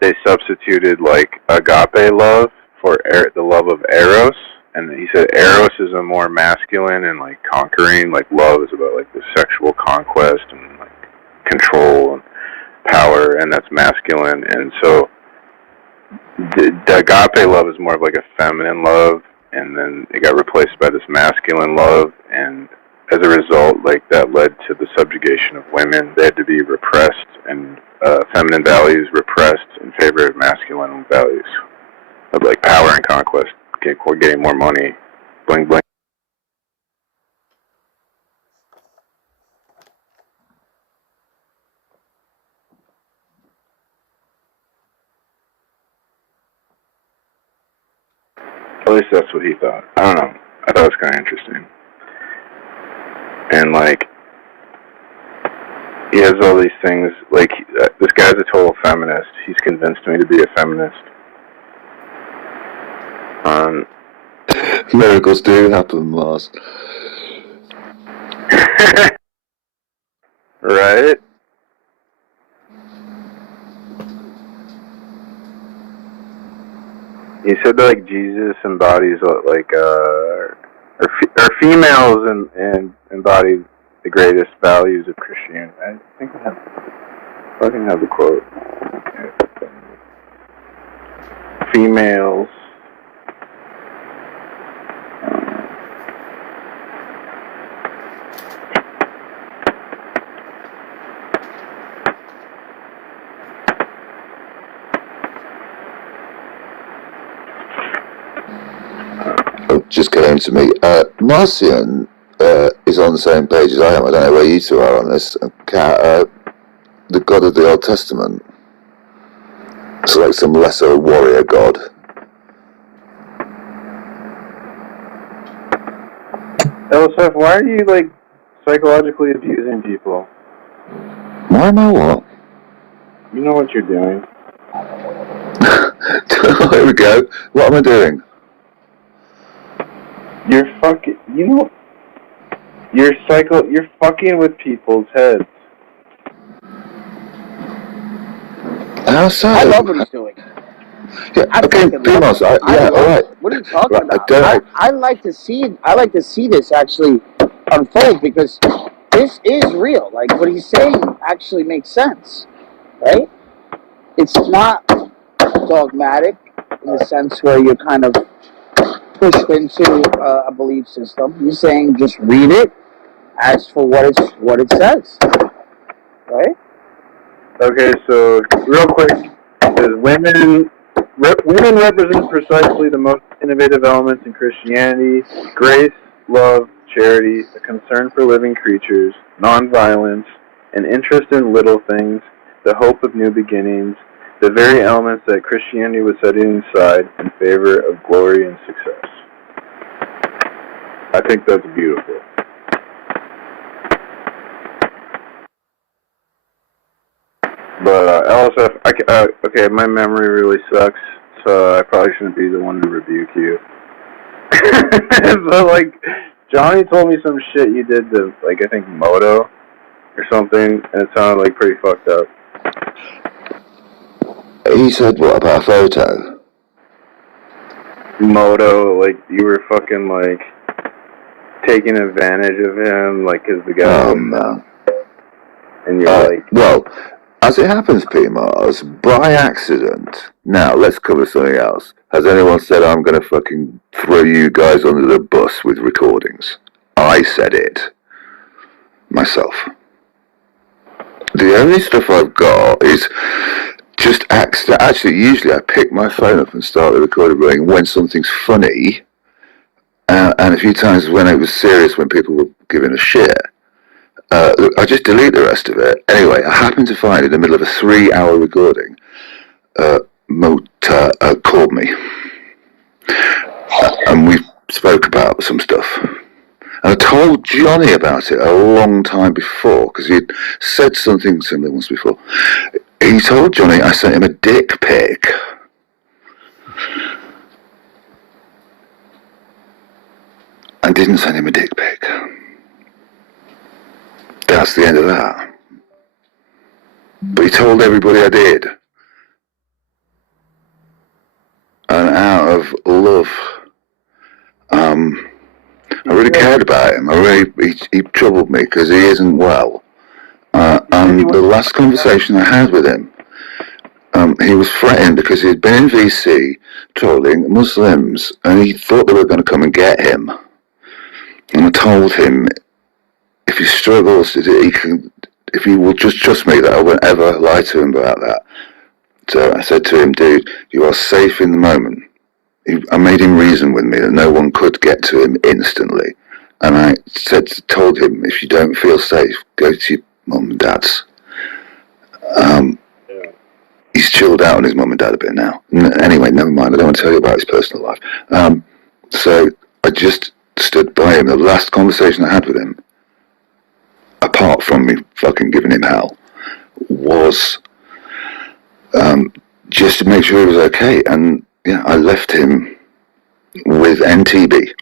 they substituted like agape love for the love of eros. And he said eros is a more masculine and like conquering, like love is about like the sexual conquest and like control and power, and that's masculine. And so the agape love is more of like a feminine love, and then it got replaced by this masculine love, and as a result, like, that led to the subjugation of women. They had to be repressed, and feminine values repressed in favor of masculine values of like power and conquest, getting more money, bling bling. At least that's what he thought. I don't know. I thought it was kind of interesting. And, like, he has all these things. Like, this guy's a total feminist. He's convinced me to be a feminist. Miracles do happen, Mars. Right? He said that, like, Jesus embodies, like, or females and embody the greatest values of Christianity. I think I have the quote. Okay. Females. Just came to me. Marcion is on the same page as I am. I don't know where you two are on this. The God of the Old Testament. It's like some lesser warrior god. Eloseph, why are you, like, psychologically abusing people? Why am I what? You know what you're doing. Here we go. What am I doing? You're fucking. You know. You're fucking with people's heads. How so? I love what he's doing. Yeah, okay, Primos, alright. What are you talking Right, about? I like to see this actually unfold because this is real. Like what he's saying actually makes sense, right? It's not dogmatic in the sense where you're kind of pushed into a belief system. He's saying just read it as for what it says, right? Okay, so real quick, women represent precisely the most innovative elements in Christianity: grace, love, charity, a concern for living creatures, nonviolence, an interest in little things, the hope of new beginnings, the very elements that Christianity was setting aside in favor of glory and success. I think that's beautiful. But LSF, okay, my memory really sucks, so I probably shouldn't be the one to rebuke you. But like, Johnny told me some shit you did to, like, I think Moto or something, and it sounded like pretty fucked up. He said what about a photo? Moto, like, you were fucking, like, taking advantage of him, like, cause the guy... Oh, man. And you're like... Well, as it happens, P-Mars, by accident, now let's cover something else. Has anyone said I'm going to fucking throw you guys under the bus with recordings? I said it. Myself. The only stuff I've got is just accident. Actually, usually I pick my phone up and start the recording going when something's funny, and a few times when it was serious, when people were giving a shit. I just delete the rest of it. Anyway, I happened to find in the middle of a 3-hour recording, Mota called me, and we spoke about some stuff. And I told Johnny about it a long time before, because he'd said something similar once before. He told Johnny I sent him a dick pic. I didn't send him a dick pic. That's the end of that. But he told everybody I did. And out of love, I really cared about him. He troubled me because he isn't well. And the last conversation I had with him, he was threatened because he'd been in VC trolling Muslims, and he thought they were going to come and get him. And I told him, if he struggles, if he will just trust me, that I won't ever lie to him about that. So I said to him, dude, you are safe in the moment. I made him reason with me that no one could get to him instantly. And I told him, if you don't feel safe, go to your mum and dad's. He's chilled out on his mum and dad a bit now. Anyway, never mind. I don't want to tell you about his personal life. So I just stood by him. The last conversation I had with him, apart from me fucking giving him hell, was just to make sure he was okay. And yeah, I left him with NTB.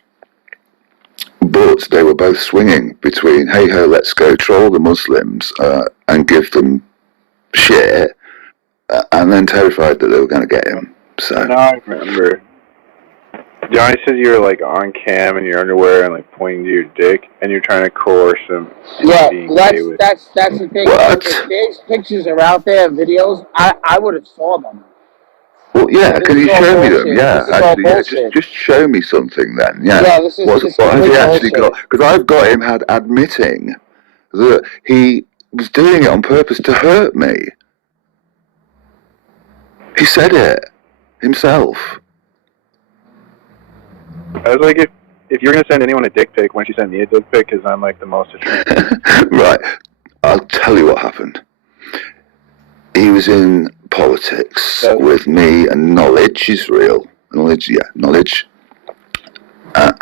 But they were both swinging between, hey ho, let's go troll the Muslims and give them shit, and then terrified that they were going to get him. So now I remember. Johnny says you were like on cam in your underwear and like pointing to your dick, and you're trying to coerce him. Yeah, that's the thing. What? If these pictures are out there, videos, I would have saw them. well, yeah, can you show me them? Yeah, This is all actually, yeah, bullshit. just show me something then. Yeah, Yeah, this is what just has he complete actually bullshit. got? Because I've got him admitting that he was doing it on purpose to hurt me. He said it himself. I was like, if you're gonna send anyone a dick pic, why don't you send me a dick pic? Because I'm like the most attractive. Right, I'll tell you what happened. He was in politics with me, and knowledge is real. Knowledge.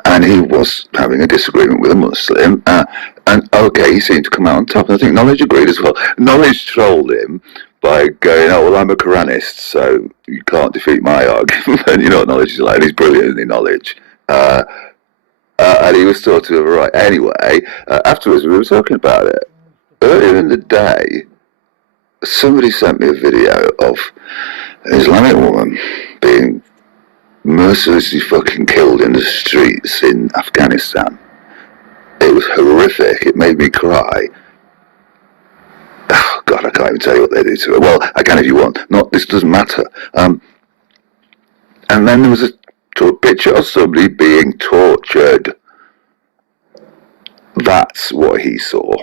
And he was having a disagreement with a Muslim, and okay, he seemed to come out on top, and I think Knowledge agreed as well. Knowledge trolled him, by going, oh, well, I'm a Quranist, so you can't defeat my argument. And you know what knowledge is like, and he's brilliant in knowledge. And he was sort of right. Anyway, afterwards we were talking about it. Earlier in the day, somebody sent me a video of an Islamic woman being mercilessly fucking killed in the streets in Afghanistan. It was horrific. It made me cry. Oh, God, I can't even tell you what they do to her. Well, I can if you want. This doesn't matter. And then there was a picture of somebody being tortured. That's what he saw.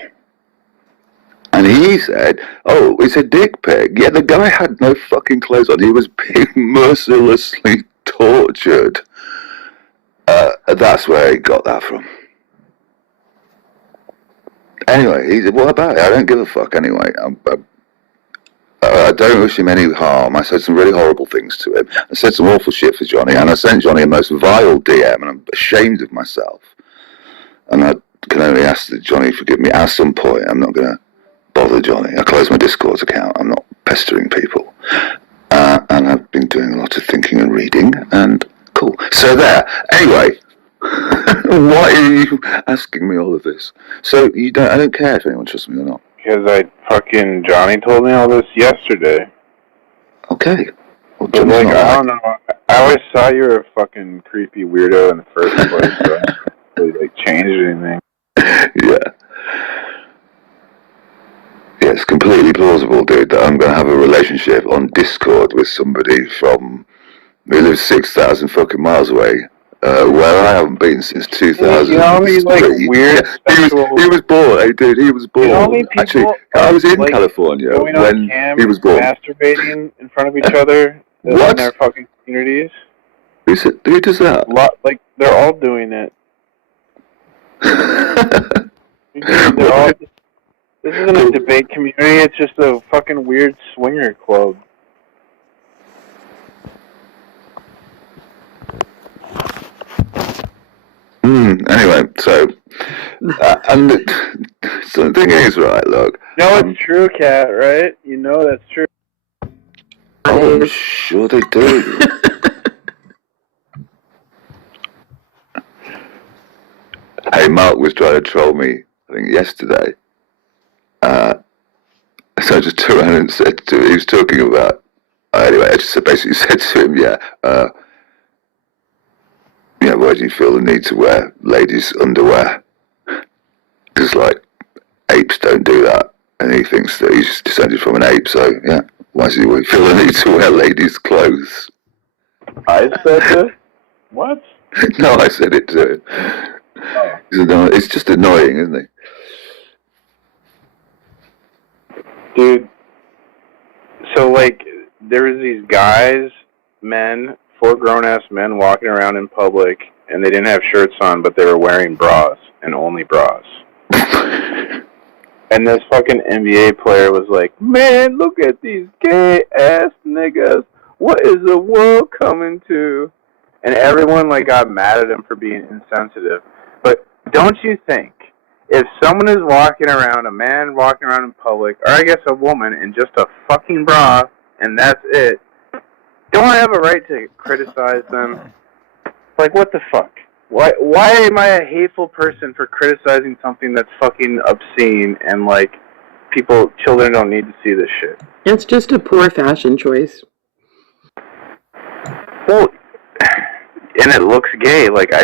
And he said, oh, it's a dick pic. Yeah, the guy had no fucking clothes on. He was being mercilessly tortured. That's where he got that from. Anyway, he said, what about it? I don't give a fuck anyway. I don't wish him any harm. I said some really horrible things to him. I said some awful shit for Johnny, and I sent Johnny a most vile DM, and I'm ashamed of myself. And I can only ask that Johnny forgive me at some point. I'm not going to bother Johnny. I closed my Discord account. I'm not pestering people. And I've been doing a lot of thinking and reading, and cool. So there. Anyway, why are you asking me all of this? So I don't care if anyone trusts me or not. Because Johnny told me all this yesterday. Okay. Well, but like, I don't know. I always thought you were a fucking creepy weirdo in the first place, so I haven't really changed anything. Yeah. Yeah, it's completely plausible, dude, that I'm going to have a relationship on Discord with somebody who lives 6,000 fucking miles away, where I haven't been since 2003. You know how many, weird sexual... He was born, hey, dude, he was born. You know how many people, actually, I was in California when he was born. Masturbating in front of each other in their fucking communities? Who does that? They're all doing it. They're all... This isn't a debate community, it's just a fucking weird swinger club. Anyway, so the thing is, right, look. It's true, Kat, right? You know that's true. Oh, I'm sure they do. Hey, Mark was trying to troll me, I think, yesterday. So I just turned around and said to him, he was talking about, anyway, I just basically said to him, why do you feel the need to wear ladies' underwear? Because, apes don't do that. And he thinks that he's descended from an ape, so, why does he feel the need to wear ladies' clothes? I said this? What? No, I said it to him. Oh. It's just annoying, isn't it? Dude, so, there was these guys, four grown-ass men walking around in public, and they didn't have shirts on, but they were wearing bras, and only bras. And this fucking NBA player was like, man, look at these gay-ass niggas. What is the world coming to? And everyone, got mad at him for being insensitive. But don't you think, if someone is walking around, a man walking around in public, or I guess a woman in just a fucking bra, and that's it, don't I have a right to criticize them? What the fuck? Why am I a hateful person for criticizing something that's fucking obscene and, children don't need to see this shit? It's just a poor fashion choice. Well, and it looks gay. I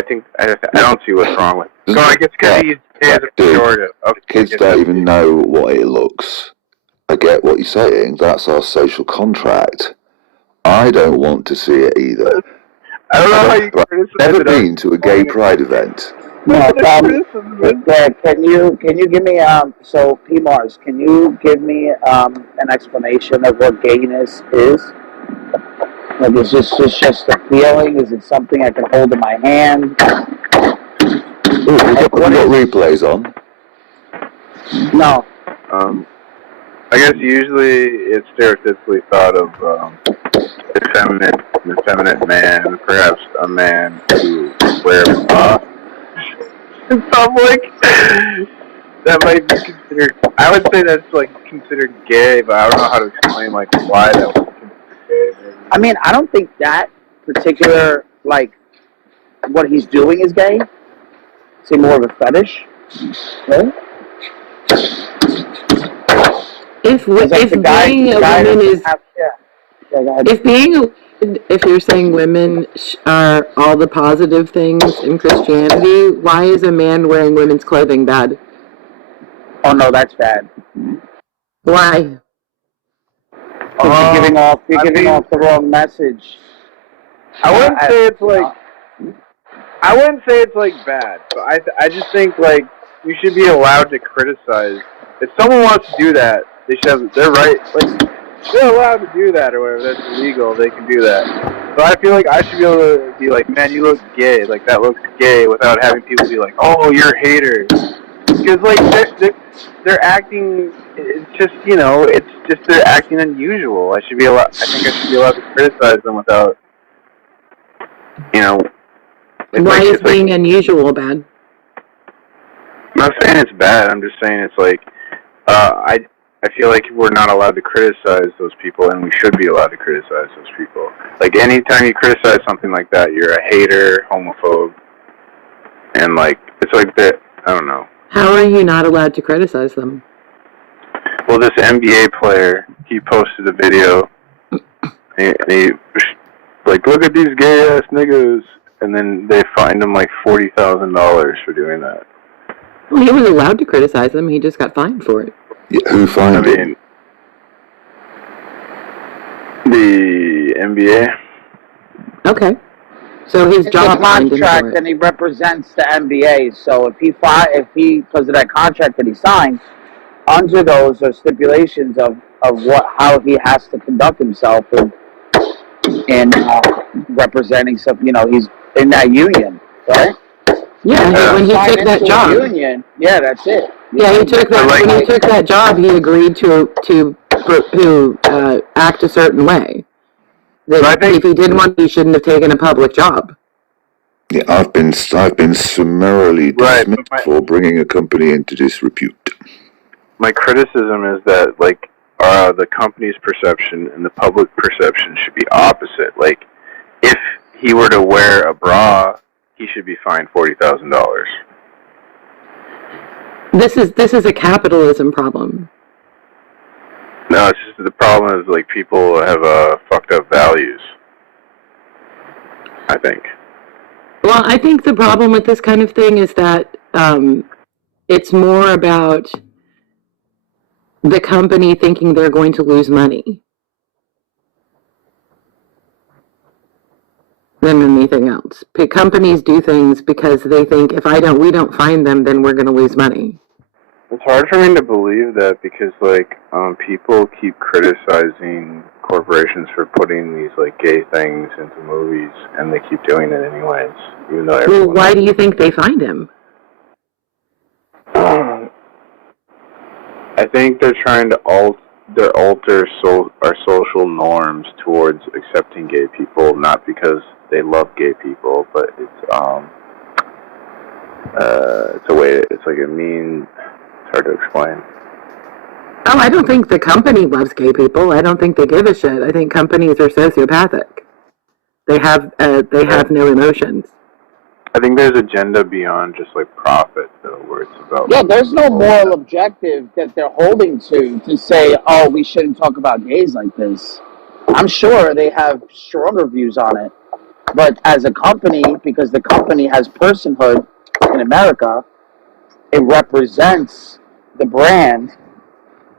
don't see what's wrong with it. So I guess gay as a pejorative. Kids don't even know what it looks. I get what you're saying. That's our social contract. I don't want to see it either. I don't know how you criticize it. I've never been to a gay pride event. No, can you give me so P Mars, can you give me an explanation of what gayness is? Is this just a feeling? Is it something I can hold in my hand? We've got replays on. No. I guess usually it's stereotypically thought of effeminate man, perhaps a man who wears a bra in public. that might be considered. I would say that's like considered gay, but I don't know how to explain like why that was considered gay. Maybe. I mean, I don't think that particular, like, what he's doing is gay. Say more of a fetish. Right? If being a woman is, if you're saying women are all the positive things in Christianity, why is a man wearing women's clothing bad? Oh no, that's bad. Why? You're giving off the wrong message. I wouldn't say it's like. I wouldn't say it's like bad, but I just think like you should be allowed to criticize. If someone wants to do that, they should have. They're right. Like they're allowed to do that or whatever. That's illegal. They can do that. But I feel like I should be able to be like, man, you look gay. Like that looks gay, without having people be like, oh, you're a hater. Because like they're acting. It's just it's just they're acting unusual. I think I should be allowed to criticize them without Why is being unusual bad? I'm not saying it's bad. I'm just saying it's like I feel like we're not allowed to criticize those people, and we should be allowed to criticize those people. Like anytime you criticize something like that, you're a hater, homophobe, and like it's like that. I don't know. How are you not allowed to criticize them? Well, this NBA player, he posted a video, and he like, look at these gay ass niggas, and then they fined him like $40,000 for doing that. Well, he was allowed to criticize them. He just got fined for it. Yeah, who fined him? The NBA. Okay. So his job contract, and he represents the NBA. So if because of that contract that he signed, under those are stipulations of how he has to conduct himself in representing some. He's in that union, right? Yeah, when he took that job. Union, yeah, that's it. Yeah, he took that. When he took that job, he agreed to act a certain way. That if he didn't want, he shouldn't have taken a public job. Yeah, I've been summarily dismissed for bringing a company into disrepute. My criticism is that like the company's perception and the public perception should be opposite. Like if he were to wear a bra, he should be fined $40,000. This is a capitalism problem. No, it's just the problem is like people have fucked up values. I think. Well, I think the problem with this kind of thing is that it's more about the company thinking they're going to lose money than anything else. Companies do things because they think if we don't find them, then we're going to lose money. It's hard for me to believe that because like people keep criticizing corporations for putting these like gay things into movies, and they keep doing it anyways, even though everyone. Well, why do you think they find him? I think they're trying to alter our social norms towards accepting gay people, not because they love gay people, but it's a way. It's like a mean. It's hard to explain. Oh, I don't think the company loves gay people. I don't think they give a shit. I think companies are sociopathic. They have no emotions. I think there's agenda beyond just like profit, though, where it's about. Yeah, there's no moral objective that they're holding to say, oh, we shouldn't talk about gays like this. I'm sure they have stronger views on it, but as a company, because the company has personhood in America, it represents the brand.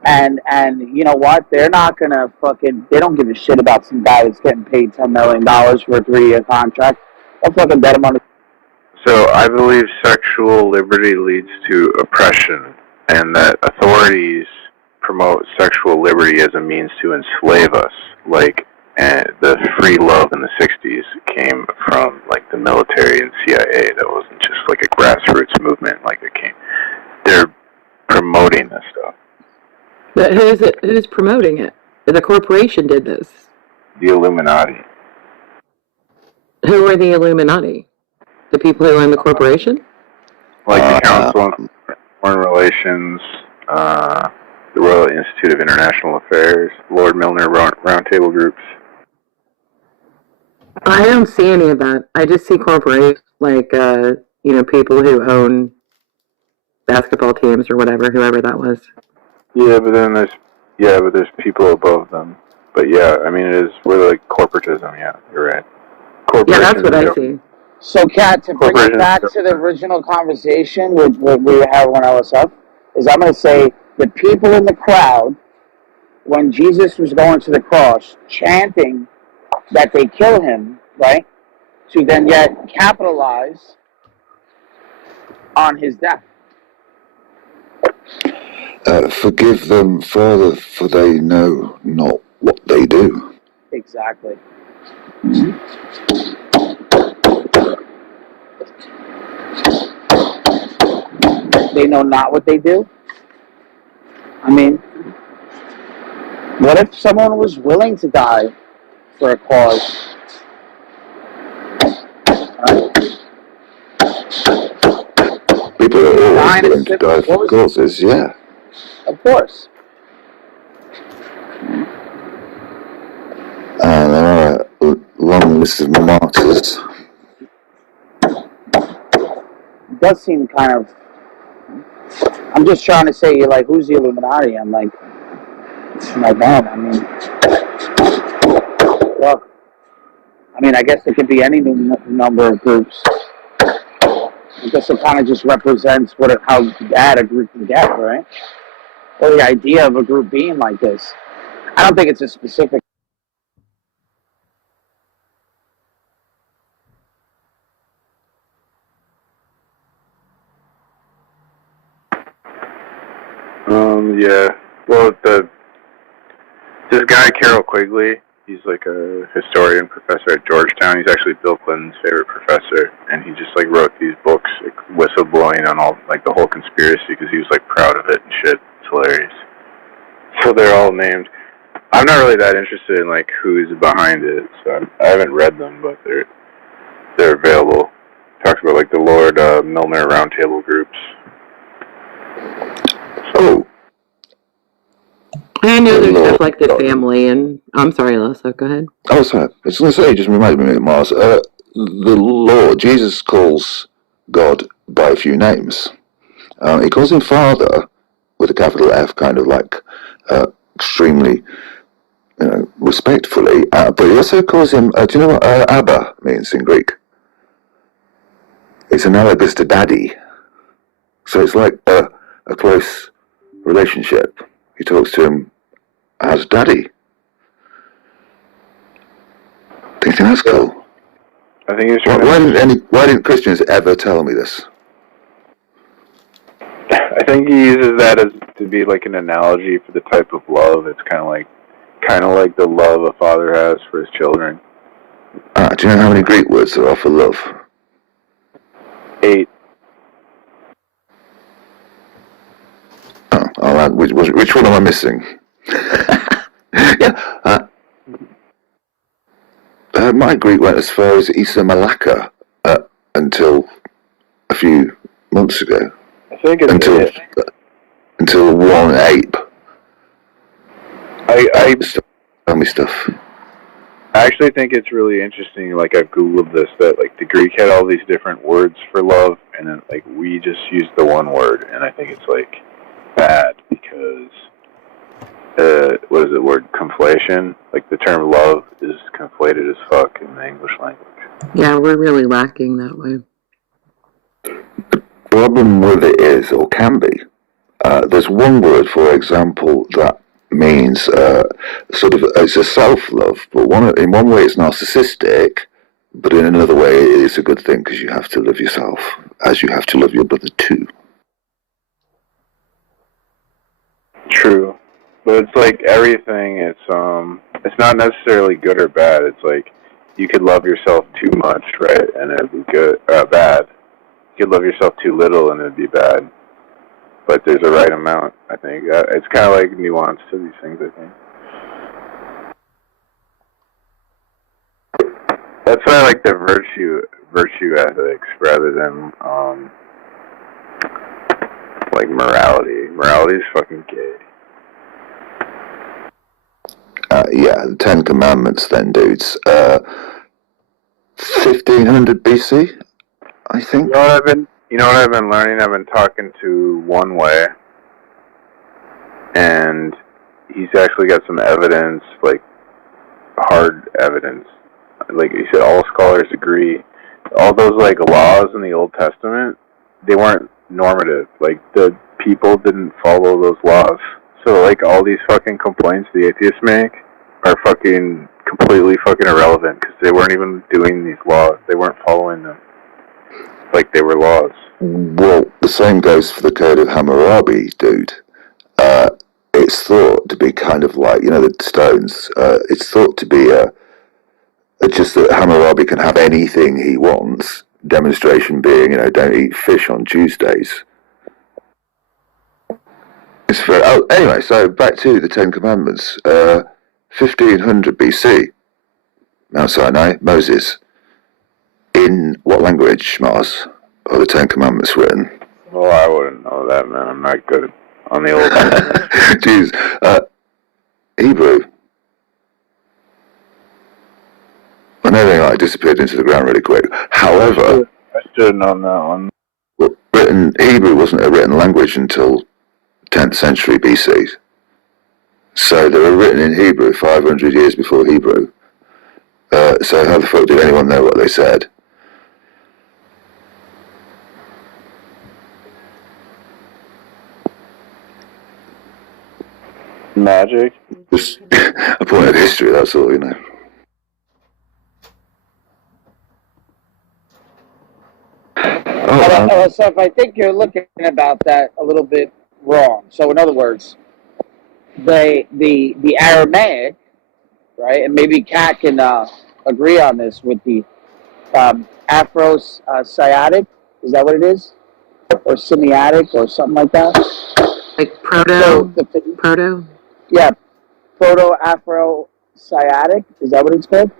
And you know what? They're not gonna they don't give a shit about some guy that's getting paid $10 million for a 3-year contract. They'll fucking bet him on it. So I believe sexual liberty leads to oppression, and that authorities promote sexual liberty as a means to enslave us. Like, and the free love in the 60s came from like the military and CIA. That wasn't just like a grassroots movement. Like they're promoting this stuff. But who's promoting it? The corporation did this. The Illuminati. Who are the Illuminati? The people who own the corporation? Like the council, Foreign Relations, the Royal Institute of International Affairs, Lord Milner Roundtable Groups. I don't see any of that. I just see corporations, like, people who own basketball teams or whatever, whoever that was. Yeah, but then there's people above them. But yeah, I mean, we're like corporatism. Yeah, you're right. Yeah, that's what I see. So, Kat, to bring it back to the original conversation with what we had when I was up, is I'm going to say the people in the crowd, when Jesus was going to the cross, chanting that they kill him, right, to then yet capitalize on his death. Forgive them, Father, for they know not what they do. Exactly. They know not what they do? I mean, what if someone was willing to die for a cause? People are always willing to die for causes, yeah. Of course. And there are a long list of martyrs. It does seem kind of... I'm just trying to say, like, who's the Illuminati? I'm like, man, I mean... Well, I mean, I guess it could be any number of groups. I guess it kind of just represents how bad a group can get, right? Or the idea of a group being like this. I don't think it's a specific... Yeah. Well, this guy, Carol Quigley, he's like a historian professor at Georgetown. He's actually Bill Clinton's favorite professor, and he just like wrote these books, like, whistleblowing on all like the whole conspiracy because he was like proud of it and shit. It's hilarious. So they're all named. I'm not really that interested in like who's behind it, so I haven't read them, but they're available. Talks about like the Lord Milner Roundtable Groups. Oh. I know there's stuff like the family, and I'm sorry, Lisa, go ahead. Oh, sorry. I was going to say, just reminded me of Mars. The Lord, Jesus calls God by a few names. He calls him Father with a capital F, kind of like extremely respectfully. But he also calls him, do you know what Abba means in Greek? It's analogous to daddy. So it's like a close relationship. He talks to him as daddy. Do you think that's cool? I think it's why didn't Christians ever tell me this? I think he uses that as to be like an analogy for the type of love. It's kind of like the love a father has for his children. Do you know how many Greek words there are for love? 8. Oh, which one am I missing? Yeah. My Greek went as far as Isa Malaka until a few months ago. I think it's until one ape. I tell me stuff. I actually think it's really interesting. Like I've googled this, that like the Greek had all these different words for love, and then like we just used the one word, and I think it's like bad because what is the word? Conflation. Like the term love is conflated as fuck in the English language. Yeah, we're really lacking that way. The problem with it is, or can be, there's one word, for example, that means sort of it's a self-love, but in one way it's narcissistic, but in another way it is a good thing because you have to love yourself as you have to love your brother too. True, but it's like everything. It's not necessarily good or bad. It's like you could love yourself too much, right, and it'd be bad. You could love yourself too little and it'd be bad. But there's a right amount, I think. It's kind of like nuance to these things, I think. That's why I like the virtue ethics rather than, like morality. Morality is fucking gay. Yeah, the Ten Commandments then, dudes. 1500 BC, I think. You know what I've been learning? I've been talking to One Way, and he's actually got some evidence, like hard evidence. Like he said, all scholars agree. All those like laws in the Old Testament, they weren't normative. Like the people didn't follow those laws. So like all these fucking complaints the atheists make are fucking completely fucking irrelevant because they weren't even doing these laws. They weren't following them like they were laws. Well, the same goes for the Code of Hammurabi, dude. It's thought to be kind of like, you know, the stones. It's thought to be just that Hammurabi can have anything he wants. Demonstration being, you know, don't eat fish on Tuesdays. It's very, anyway, so back to the Ten Commandments. 1500 BC, Mount Sinai, Moses. In what language, Mars, are the Ten Commandments written? Well, I wouldn't know that, man. I'm not good on the Old Testament. Jeez, Hebrew. And everything like disappeared into the ground really quick. However, I should have known that one. Hebrew wasn't a written language until 10th century BC. So they were written in Hebrew 500 years before Hebrew. So how the fuck did anyone know what they said? Magic? Just a point of history, that's all, you know. So if I think you're looking about that a little bit wrong. So in other words, the Aramaic, right, and maybe Kat can agree on this with the Afro-Semitic, is that what it is? Or Semiotic or something like that? Like proto? Proto? Yeah, Proto-Afro-Semitic, is that what it's called?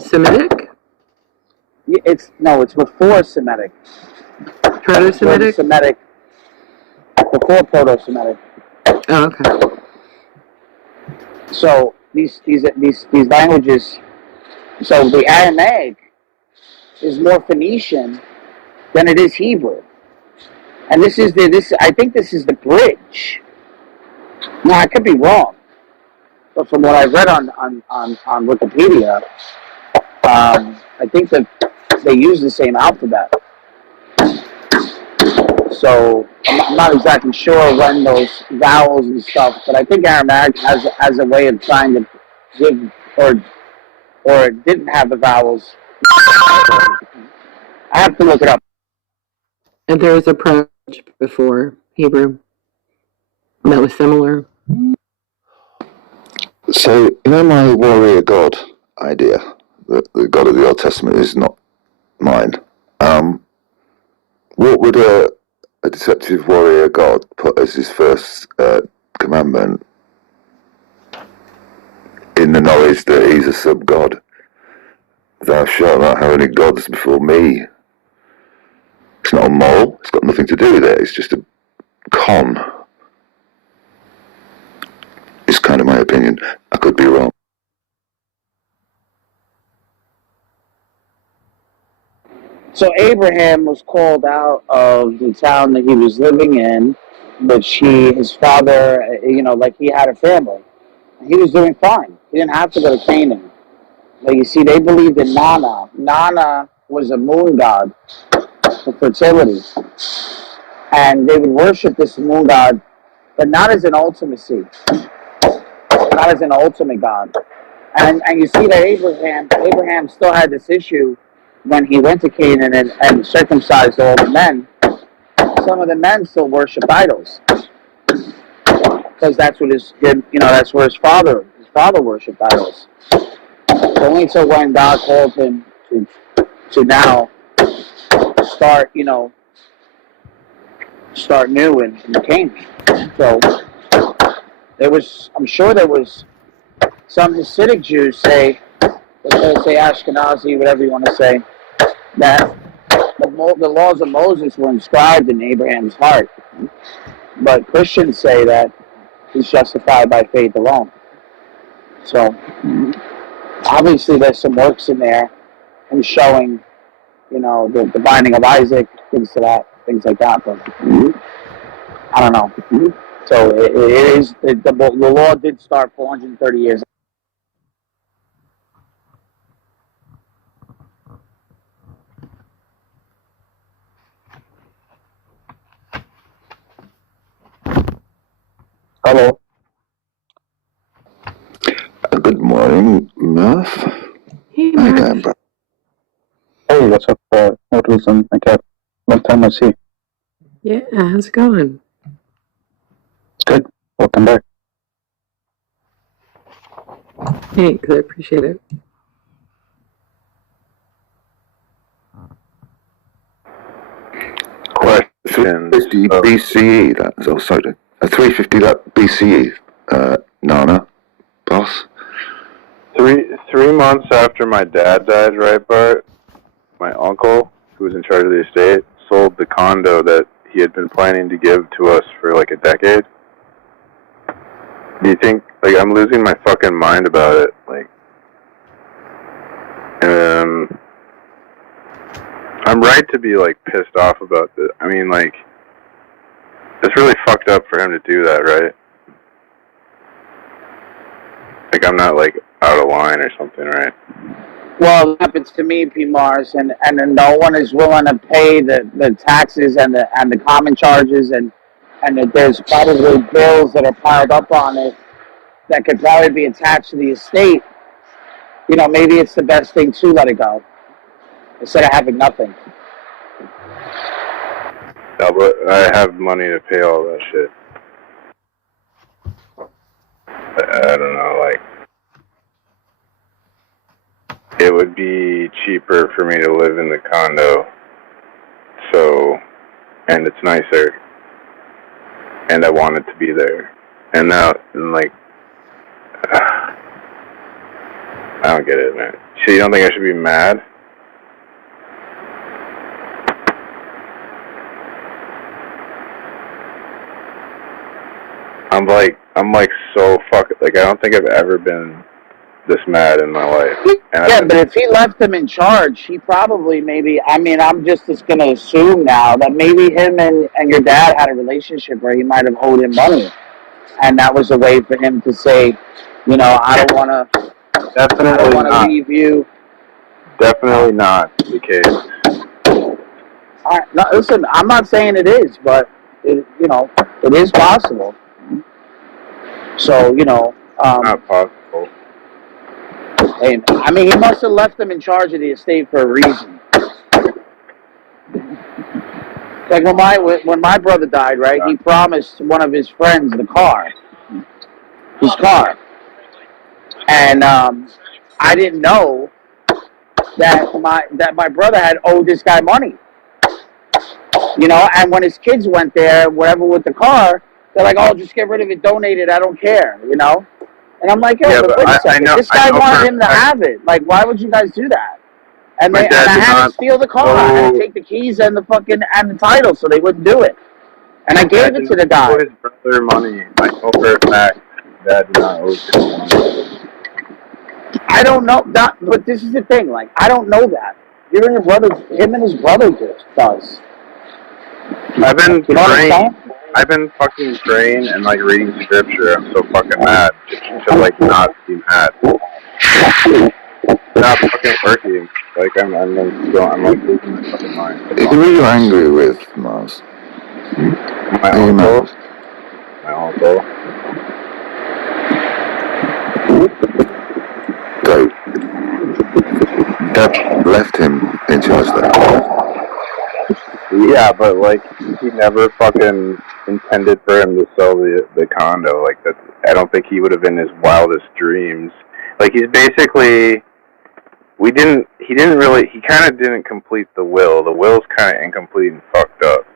Semitic? It's before Semitic. Proto-Semitic? Semitic. Before Proto-Semitic. Oh, okay. So these languages, so the Aramaic is more Phoenician than it is Hebrew, and I think this is the bridge. Now I could be wrong, but from what I read on Wikipedia, I think that they use the same alphabet. So I'm not exactly sure when those vowels and stuff, but I think Aramaic has a way of trying to give or it didn't have the vowels. I have to look it up. And there was a approach before Hebrew that was similar. So, you know my warrior god idea? The god of the Old Testament is not mine. What would a deceptive warrior god put as his first commandment in the knowledge that he's a sub-god? Thou shalt not have any gods before me. It's not immoral. It's got nothing to do with it. It's just a con. It's kind of my opinion. I could be wrong. So Abraham was called out of the town that he was living in, which his father, like he had a family. He was doing fine. He didn't have to go to Canaan. But you see, they believed in Nana. Nana was a moon god for fertility. And they would worship this moon god, but not as an ultimacy. Not as an ultimate god. And you see that Abraham still had this issue when he went to Canaan and circumcised all the men. Some of the men still worship idols. Because that's what that's where his father worshipped idols. Only until when God called him to now start new in Canaan. So I'm sure there was some Hasidic Jews say Ashkenazi, whatever you want to say, that the laws of Moses were inscribed in Abraham's heart, but Christians say that he's justified by faith alone. So obviously, there's some works in there, and showing, the binding of Isaac, things like that. But I don't know. So it is the law did start 430 years. Hello. Good morning, Murph. Hey, Hi, Mark. Amber. Hey, what's up, Wilson? My cat. Long time no see. Yeah, how's it going? Good. Welcome back. Thanks, I appreciate it. Question 350 BCE. That's also 350 BCE. Nana, boss. 3 months after my dad died, right, Bart? My uncle, who was in charge of the estate, sold the condo that he had been planning to give to us for like a decade. Do you think, I'm losing my fucking mind about it, I'm right to be, pissed off about this. I mean, it's really fucked up for him to do that, right? I'm not, out of line or something, right? Well, it happens to me, P. Mars, and no one is willing to pay the taxes and the common charges, and that there's probably bills that are piled up on it that could probably be attached to the estate. Maybe it's the best thing to let it go instead of having nothing. No, but I have money to pay all that shit. I don't know, it would be cheaper for me to live in the condo, and it's nicer, and I want it to be there, and now, I don't get it, man. So you don't think I should be mad? I'm so fucking, I don't think I've ever been this mad in my life. And But if he left him in charge, he probably I'm just going to assume now that maybe him and your dad had a relationship where he might have owed him money. And that was a way for him to say, I don't want to leave you. Definitely not the case. All right, no, listen, I'm not saying it is, but, it is possible. So, not possible. And, he must have left them in charge of the estate for a reason. When my brother died, right, he promised one of his friends his car. And I didn't know that my brother had owed this guy money. And when his kids went there, whatever with the car, they're like, "Oh, just get rid of it, donate it, I don't care," And I'm like, "Yo, but wait a second. This guy wanted him to have it. Why would you guys do that?" And I had to steal the car. I had to take the keys and the title, so they wouldn't do it. And I gave it to the guy. His brother money. I know for a fact Dad did not owe him money. I don't know that, but this is the thing. I don't know that. Him and his brother just does. I've been fucking praying and reading scripture. I'm so fucking mad to not be mad. Not fucking working. I'm losing my fucking mind. Who are you angry with, Mars? My uncle. My uncle. So, Dad left him in charge there. Yeah, but he never fucking intended for him to sell the condo. I don't think he would have in his wildest dreams. He's basically, he kind of didn't complete the will. The will's kind of incomplete and fucked up.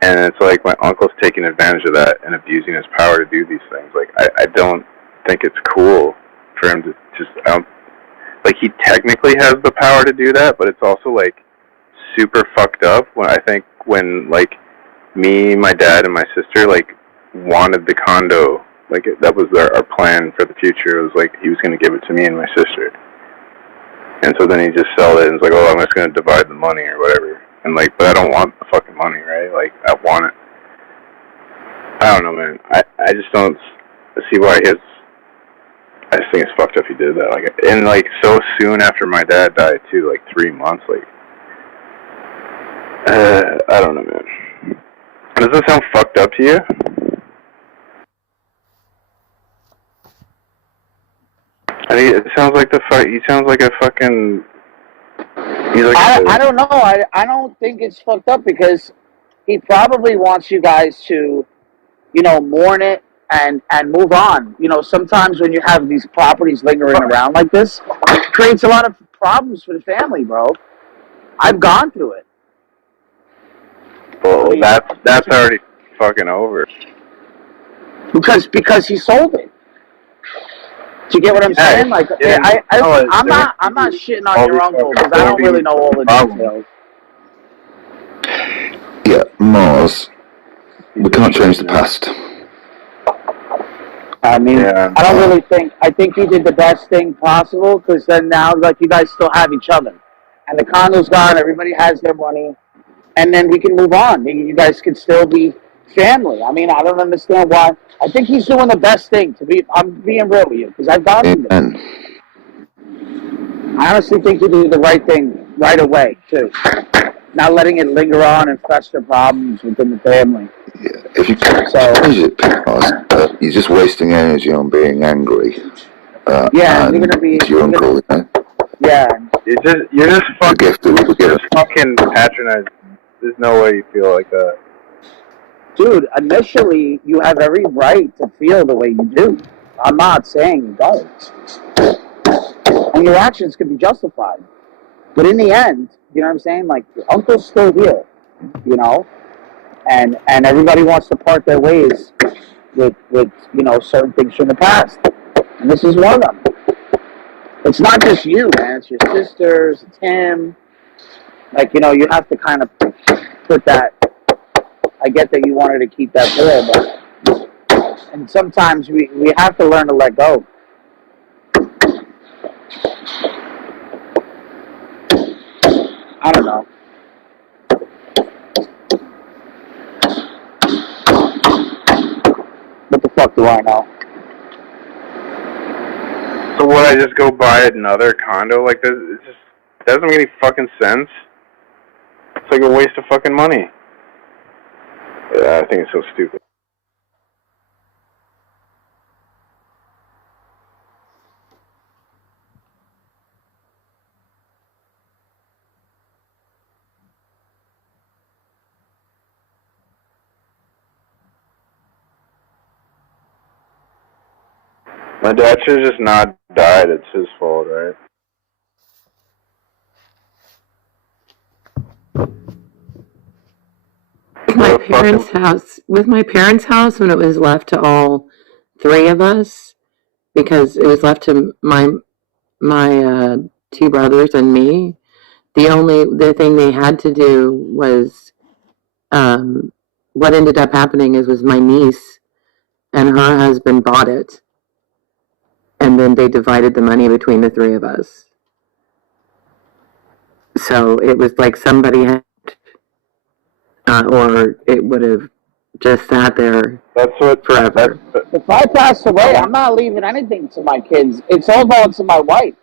And it's my uncle's taking advantage of that and abusing his power to do these things. I don't think it's cool for him to just, he technically has the power to do that, but it's also super fucked up when I think when like me, my dad, and my sister like wanted the condo. Like that was our plan for the future. It was like he was going to give it to me and my sister. And so then he just sold it and it's like, oh, I'm just going to divide the money or whatever. And like, but I don't want the fucking money, right? Like, I want it. I don't know, man. I just don't see why I just think it's fucked up he did that. Like, and like so soon after my dad died too, like 3 months. Like, I don't know, man. Does this sound fucked up to you? I mean, it sounds like he sounds like a fucking. I don't know. I don't think it's fucked up because he probably wants you guys to, you know, mourn it and move on. You know, sometimes when you have these properties lingering around like this, it creates a lot of problems for the family, bro. I've gone through it. Well, that's already fucking over. Because he sold it. Do you get what I'm saying? Like, I'm not shitting on your uncle because I don't really know all the details. Yeah, Mars. We can't change the past. I mean, I don't really think. I think he did the best thing possible because then now, like, you guys still have each other, and the condo's gone. Everybody has their money, and then we can move on. You guys can still be family. I mean, I don't understand why. I think he's doing the best thing. I'm being real with you because I've gone through this. I honestly think he did the right thing right away too, not letting it linger on and fester problems within the family. Yeah, if you can't change it, Mars, you're just wasting energy on being angry. Yeah, and you're gonna be. your uncle, you know? Yeah. You're just fucking patronizing. There's no way you feel like that. Dude, initially, you have every right to feel the way you do. I'm not saying you don't. And your actions can be justified. But in the end, you know what I'm saying? Like, your uncle's still here, you know? And everybody wants to part their ways with you know, certain things from the past. And this is one of them. It's not just you, man. It's your sisters, it's him. Like, you know, you have to kind of put that. I get that you wanted to keep that there, but and sometimes we have to learn to let go. I don't know. What the fuck do I know? So would I just go buy another condo like this? It just doesn't make any fucking sense. It's like a waste of fucking money. Yeah, I think it's so stupid. My dad should have just not died. It's his fault, right? With my parents' house, when it was left to all three of us, because it was left to my two brothers and me, the thing they had to do was, what ended up happening was my niece and her husband bought it, and then they divided the money between the three of us. So it was like somebody had, or it would have just sat there forever. If I pass away, I'm not leaving anything to my kids. It's all going to my wife.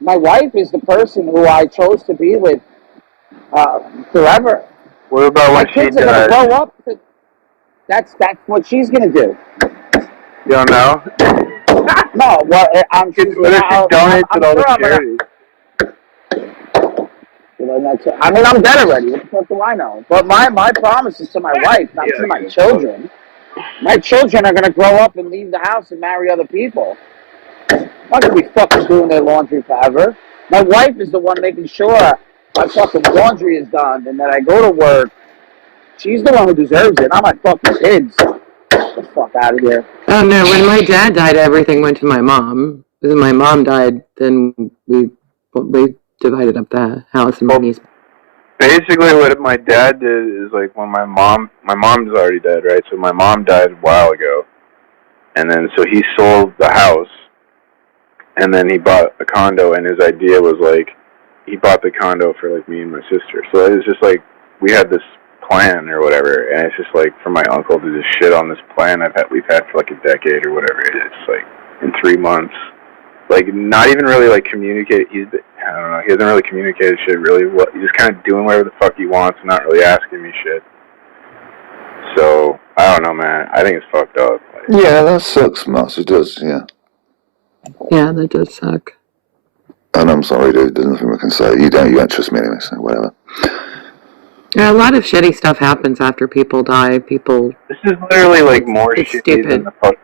My wife is the person who I chose to be with forever. What about my when she kids are going died? to grow up. That's what she's going to do. You don't know? No, well, I'm sure. What if she donates it all to charities? I mean, I'm dead already. What the fuck do I know? But my promise is to my wife, not to my children. My children are going to grow up and leave the house and marry other people. I'm not going to be fucking doing their laundry forever. My wife is the one making sure my fucking laundry is done and that I go to work. She's the one who deserves it, not my fucking kids. Get the fuck out of here. Oh no, when my dad died, everything went to my mom. When my mom died, then we divided up the house and my niece. basically what my dad did is like when my mom's already dead, right? So my mom died a while ago, and then so he sold the house, and then he bought a condo, and his idea was like he bought the condo for like me and my sister. So it was just like we had this plan or whatever, and it's just like for my uncle to just shit on this plan we've had for like a decade or whatever it is, like in 3 months. Like, not even really, like, communicate. I don't know, he hasn't really communicated shit really well. He's just kind of doing whatever the fuck he wants and not really asking me shit. So, I don't know, man. I think it's fucked up. Like, yeah, that sucks, Mars. It does, yeah. Yeah, that does suck. And I'm sorry, dude. There's nothing we can say. You don't trust me anyway, so whatever. Yeah, a lot of shitty stuff happens after people die. This is literally, like, more shitty than the fuck.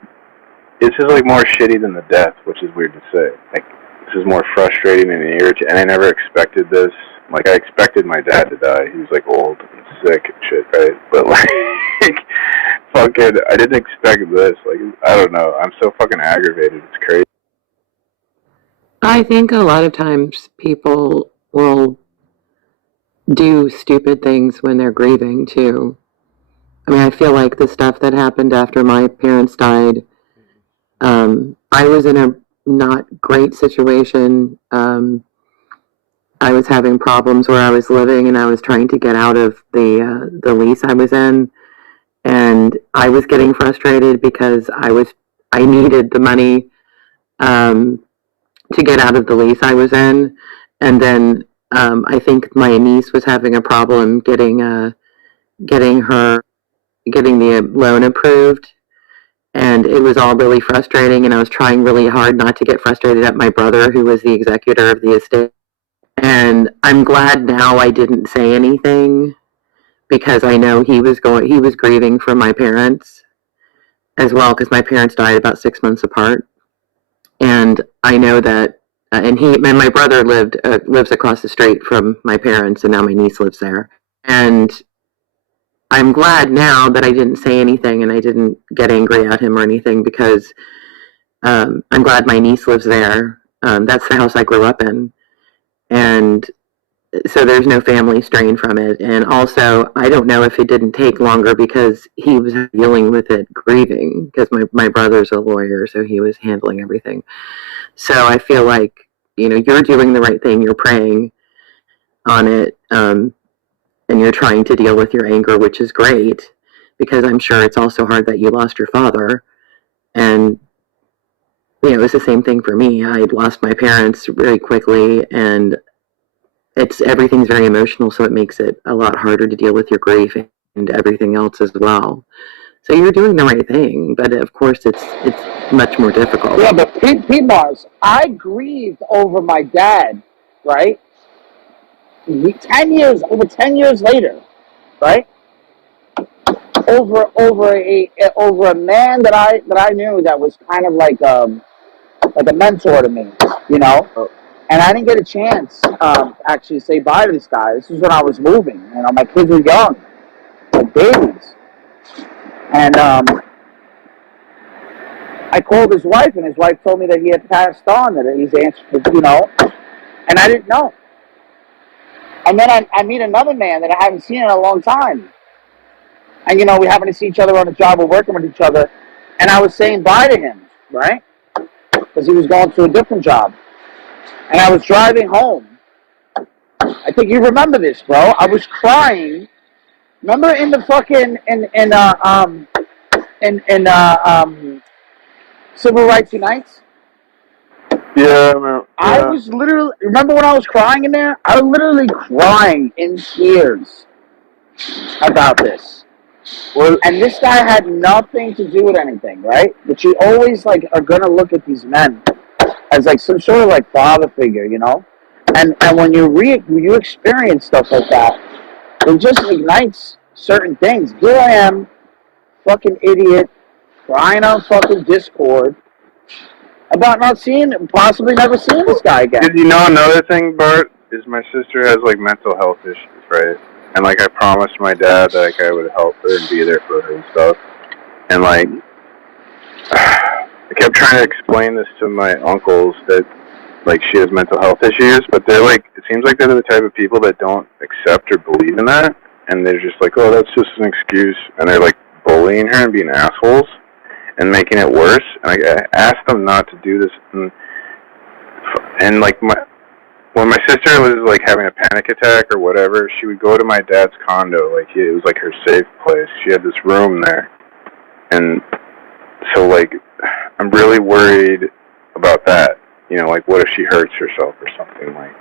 This is like more shitty than the death, which is weird to say. Like, this is more frustrating and irritating, and I never expected this. Like, I expected my dad to die. He was like old and sick and shit, right? But like, fucking, I didn't expect this. Like, I don't know. I'm so fucking aggravated. It's crazy. I think a lot of times people will do stupid things when they're grieving too. I mean, I feel like the stuff that happened after my parents died, I was in a not great situation. I was having problems where I was living, and I was trying to get out of the lease I was in, and I was getting frustrated because I needed the money to get out of the lease I was in, and then I think my niece was having a problem getting the loan approved. And it was all really frustrating, and I was trying really hard not to get frustrated at my brother, who was the executor of the estate. And I'm glad now I didn't say anything, because I know he was grieving for my parents as well, because my parents died about 6 months apart. And I know that, and my brother lives across the street from my parents, and now my niece lives there. And I'm glad now that I didn't say anything and I didn't get angry at him or anything, because I'm glad my niece lives there. That's the house I grew up in. And so there's no family strain from it. And also, I don't know if it didn't take longer because he was dealing with it grieving, because my brother's a lawyer, so he was handling everything. So I feel like, you're doing the right thing. You're praying on it. And you're trying to deal with your anger, which is great, because I'm sure it's also hard that you lost your father. And, it was the same thing for me. I lost my parents very quickly, and everything's very emotional, so it makes it a lot harder to deal with your grief and everything else as well. So you're doing the right thing, but of course it's much more difficult. Yeah, but P-Mars, I grieved over my dad, right? 10 years later, right? Over a man that I knew that was kind of like a mentor to me, And I didn't get a chance to actually say bye to this guy. This is when I was moving. My kids were young, like babies. And I called his wife, and his wife told me that he had passed on, that he's answered, and I didn't know. And then I meet another man that I haven't seen in a long time. And, we happen to see each other on the job. We're working with each other. And I was saying bye to him, right? Because he was going to a different job. And I was driving home. I think you remember this, bro. I was crying. Remember in the fucking, Civil Rights Unites? Yeah, man. I was literally, remember when I was crying in there? I was literally crying in tears about this. Well, and this guy had nothing to do with anything, right? But you always, are going to look at these men as, some sort of, father figure, And when you experience stuff like that, it just ignites certain things. Here I am, fucking idiot, crying on fucking Discord, about possibly never seeing this guy again. Did you know another thing, Bart, is my sister has, mental health issues, right? And, I promised my dad that, I would help her and be there for her and stuff. And, I kept trying to explain this to my uncles that, she has mental health issues, but they're, it's seems like they're the type of people that don't accept or believe in that, and they're just like, oh, that's just an excuse, and they're like bullying her and being assholes and making it worse. And I asked them not to do this, and like when my sister was like having a panic attack or whatever, she would go to my dad's condo. Like it was like her safe place. She had this room there, and so like I'm really worried about that. You know, like what if she hurts herself or something? Like,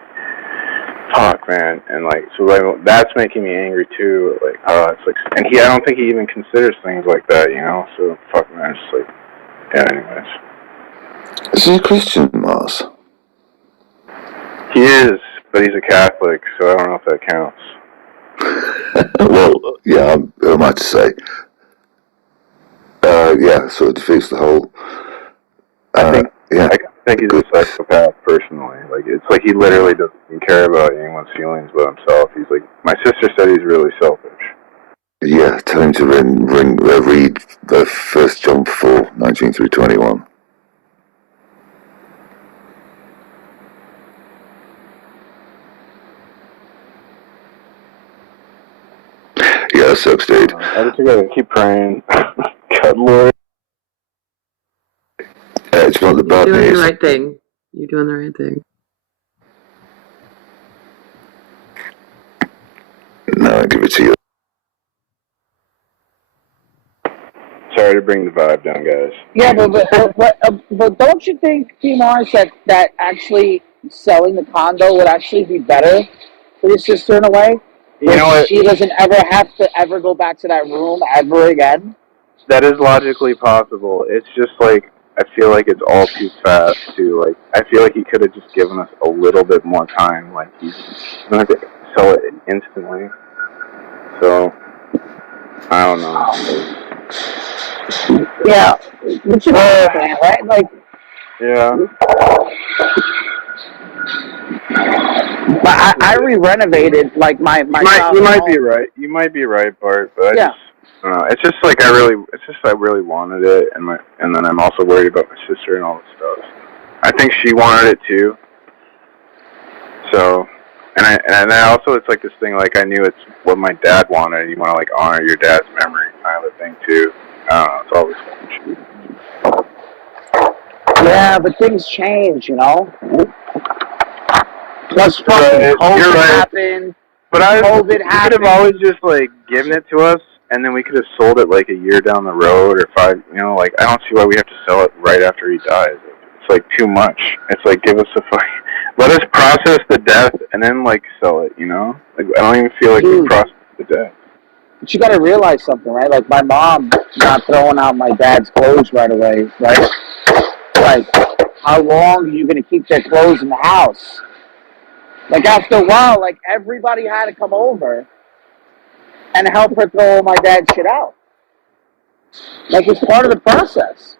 fuck, man. And like, so like that's making me angry too. Like, it's like, and I don't think he even considers things like that. You know, so fuck, man. It's like, yeah. Anyways, Is he a Christian, Mars? he is, but he's a Catholic, so I don't know if that counts. Well, yeah, I might say. Yeah, so it defeats the whole. I yeah. think he's a psychopath personally. Like it's like he literally doesn't care about anyone's feelings but himself. He's like, my sister said he's really selfish. Yeah, tell him to read 1 John 4, 19 through 21. Yeah, that sucks, dude. I just gotta keep praying. God, Lord. It's not the bad You're doing news. the right thing. You're doing the right thing. No, I give it to you. Sorry to bring the vibe down, guys. Yeah, but don't you think, T-Mars, that actually selling the condo would actually be better for your sister in a way? You know what? She doesn't ever have to ever go back to that room ever again? That is logically possible. It's just like, I feel like it's all too fast too. Like, I feel like he could have just given us a little bit more time. Like, he's going to sell it instantly. So, I don't know. Yeah, what you saying, right? Like, yeah. But I re-renovated like my You might be right. You might be right, Bart. But Yeah. it's just like I really wanted it, and then I'm also worried about my sister and all this stuff. I think she wanted it too. So, and I also, it's like this thing, like I knew it's what my dad wanted. You want to like honor your dad's memory kind of thing too. I don't know. It's always fun. yeah, but things change, you know. Plus, fucking COVID happened. But COVID you could happened. have always just like given it to us, and then we could have sold it like a year down the road or 5. You know, like I don't see why we have to sell it right after he dies. It's like too much. It's like give us a fucking. Let us process the death and then like sell it. You know, like I don't even feel like we processed the death. But you got to realize something, right? Like my mom not throwing out my dad's clothes right away, right? Like, how long are you gonna keep their clothes in the house? Like after a while, like everybody had to come over and help her throw my dad's shit out. Like it's part of the process.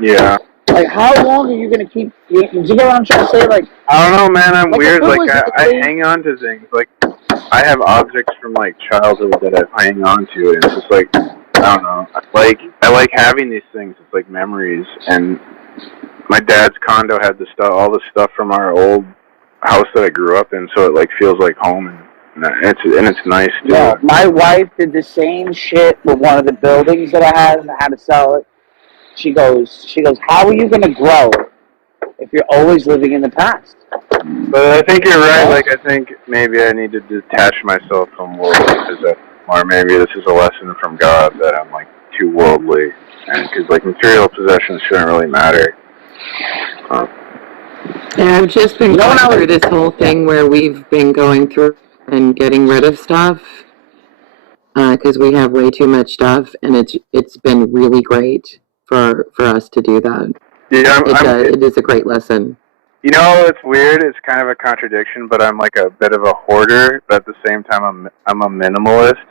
Yeah. Like how long are you gonna keep? Do you get what I'm trying to say? Like I don't know, man. I'm like, weird. if it Like was I really- hang on to things. Like I have objects from like childhood that I hang on to, and it's just like I don't know. I like having these things. It's like memories. And my dad's condo had all the stuff from our old house that I grew up in, so it like feels like home, and it's nice too. No, my wife did the same shit with one of the buildings that I had, and I had to sell it. She goes, how are you gonna grow if you're always living in the past? But I think you're right. Like I think maybe I need to detach myself from worldly possession, or maybe this is a lesson from God that I'm like too worldly, and because like material possessions shouldn't really matter. Yeah, I've just been going through this whole thing where we've been going through and getting rid of stuff because we have way too much stuff, and it's been really great for us to do that. Yeah, it is a great lesson. You know, it's weird. It's kind of a contradiction, but I'm like a bit of a hoarder. But at the same time, I'm a minimalist,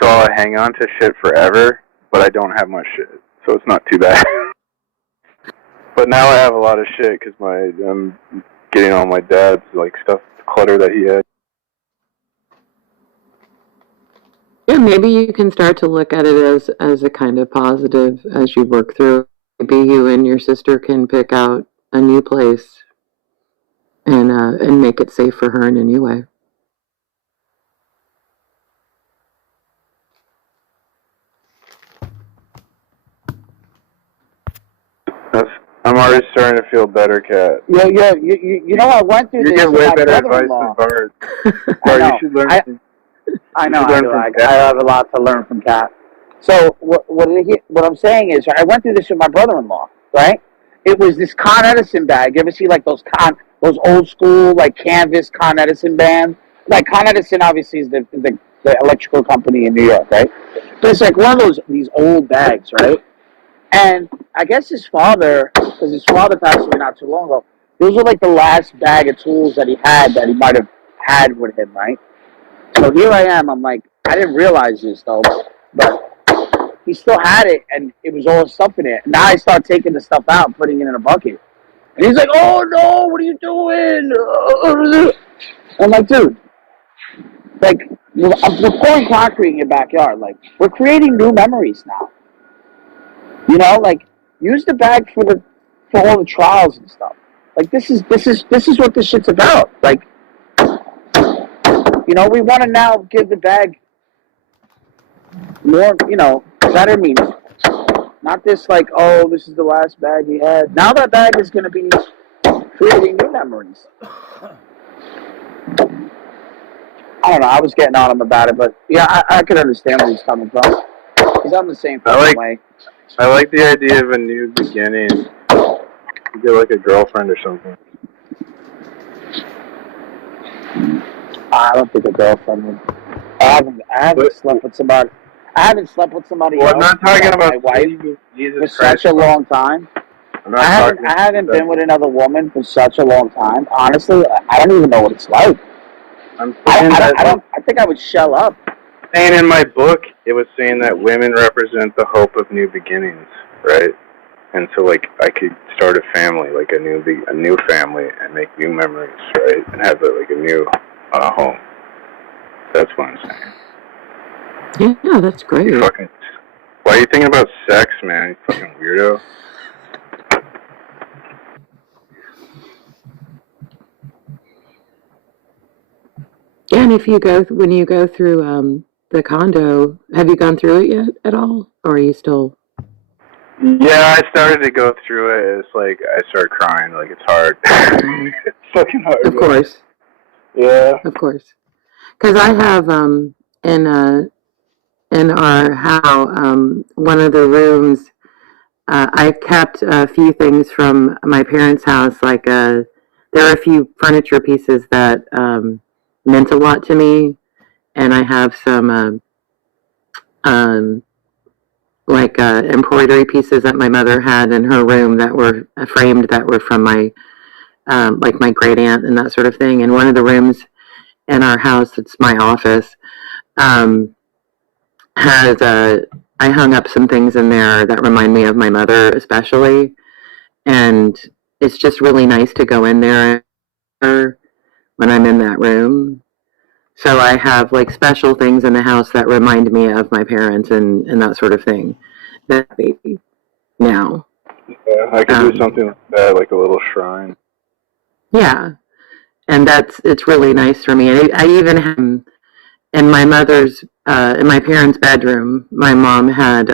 so I'll hang on to shit forever. But I don't have much shit, so it's not too bad. But now I have a lot of shit because I'm getting all my dad's like stuff, clutter that he had. Yeah, maybe you can start to look at it as a kind of positive as you work through. Maybe you and your sister can pick out a new place. and make it safe for her in a new way. I'm already starting to feel better, Kat. You know, I went through You this get with way my better advice brother-in-law. than Bart. I know. You should learn. I know. You should learn I do. from I Kat. have a lot to learn from Kat. So what I'm saying is, I went through this with my brother-in-law, right? It was this Con Edison bag. You ever see like those old school like canvas Con Edison band? Like Con Edison obviously is the electrical company in New York, right? But it's like one of these old bags, right? And I guess his father, because his father passed away not too long ago, those were like the last bag of tools that he had that he might have had with him, right? So here I am. I'm like, I didn't realize this though, but he still had it, and it was all stuff in it. Now I start taking the stuff out and putting it in a bucket. And he's like, "Oh no, what are you doing?" I'm like, dude, like we're pouring concrete in your backyard. Like we're creating new memories now. You know, like use the bag for all the trials and stuff. Like this is what this shit's about. Like, you know, we want to now give the bag more, you know, better meaning. Not this like, oh, this is the last bag he had. Now that bag is going to be creating new memories. I don't know. I was getting on him about it, but yeah, I can understand where he's coming from. Because I'm the same way. I like the idea of a new beginning. You get like a girlfriend or something. I don't think a girlfriend would. I haven't slept with somebody. I haven't slept with somebody else. I'm not talking about my wife Jesus for Christ. such a long time. I haven't been with another woman for such a long time. Honestly, I don't even know what it's like. I think I would shell up. And in my book, it was saying that women represent the hope of new beginnings, right? And so, like, I could start a family, like a new family, and make new memories, right? And have a new home. That's what I'm saying. Yeah, that's great. Why are you thinking about sex, man? You fucking weirdo. Yeah, and when you go through the condo, have you gone through it yet at all, or are you still? Yeah, I started to go through it. It's like I started crying. Like it's hard. It's fucking hard. Of course. Yeah. Of course. Because I have in our house one of the rooms. I kept a few things from my parents' house. Like there are a few furniture pieces that meant a lot to me, and I have some embroidery pieces that my mother had in her room that were framed, that were from my my great aunt and that sort of thing. And one of the rooms in our house, it's my office, has I hung up some things in there that remind me of my mother especially, and it's just really nice to go in there when I'm in that room. So I have like special things in the house that remind me of my parents and that sort of thing. That baby now. Yeah, I could do something like that, like a little shrine. Yeah, and it's really nice for me. I even have in my parents' bedroom. My mom had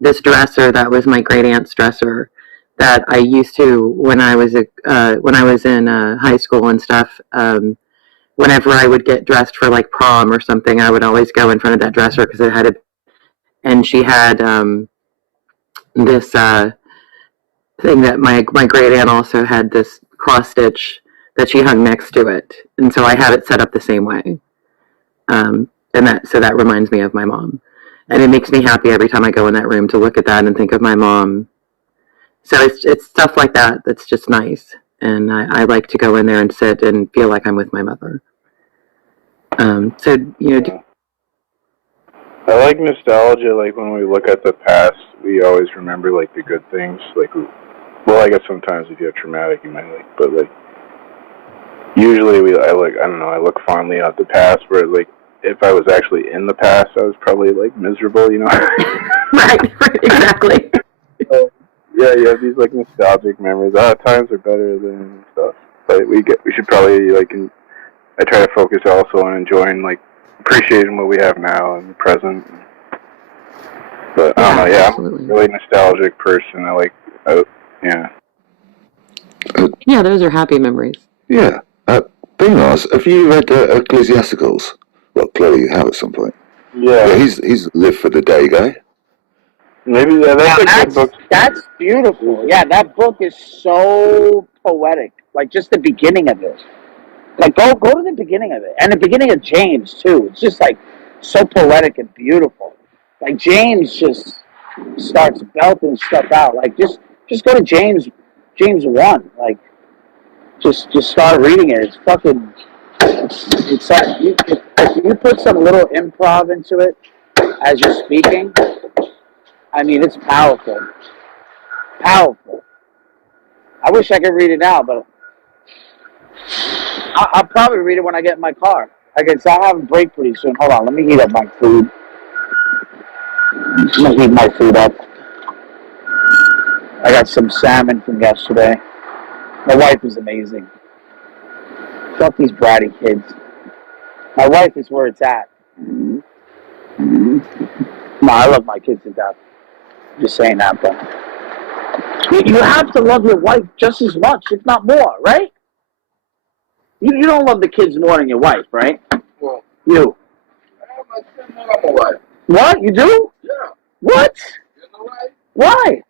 this dresser that was my great aunt's dresser that I used to when I was in high school and stuff. Whenever I would get dressed for like prom or something, I would always go in front of that dresser because it had and she had this thing that my great aunt also had, this cross stitch that she hung next to it, and so I have it set up the same way. And that reminds me of my mom, and it makes me happy every time I go in that room to look at that and think of my mom. So it's stuff like that that's just nice, and I like to go in there and sit and feel like I'm with my mother. So you know. I like nostalgia. Like when we look at the past, we always remember like the good things. Like, well, I guess sometimes if you have traumatic, you might but like usually I look fondly at the past. Where like if I was actually in the past, I was probably like miserable, you know. Right, exactly. Yeah, you have these like nostalgic memories. Times are better than stuff. but we should probably I try to focus also on enjoying, appreciating what we have now and the present. But I don't know. Yeah, absolutely. I'm a really nostalgic person. Yeah. Yeah, those are happy memories. Yeah. Benos, have you read Ecclesiasticals? Well, clearly you have at some point. Yeah. He's live for the day guy. Maybe that's a good book. That's beautiful. Yeah, that book is so poetic. Like just the beginning of it. Like go to the beginning of it, and the beginning of James too. It's just so poetic and beautiful. Like James just starts belting stuff out. Like just go to James 1. Like just start reading it. It's fucking. It's like if you put some little improv into it as you're speaking. I mean, it's powerful. Powerful. I wish I could read it now, but I'll probably read it when I get in my car. I'll have a break pretty soon. Hold on, let me heat up my food. I'm gonna heat my food up. I got some salmon from yesterday. My wife is amazing. Fuck these bratty kids. My wife is where it's at. No, I love my kids to death. Just saying that, but you have to love your wife just as much, if not more, right? You don't love the kids more than your wife, right? Well, You. What? You do? Yeah. What? You know why? Why?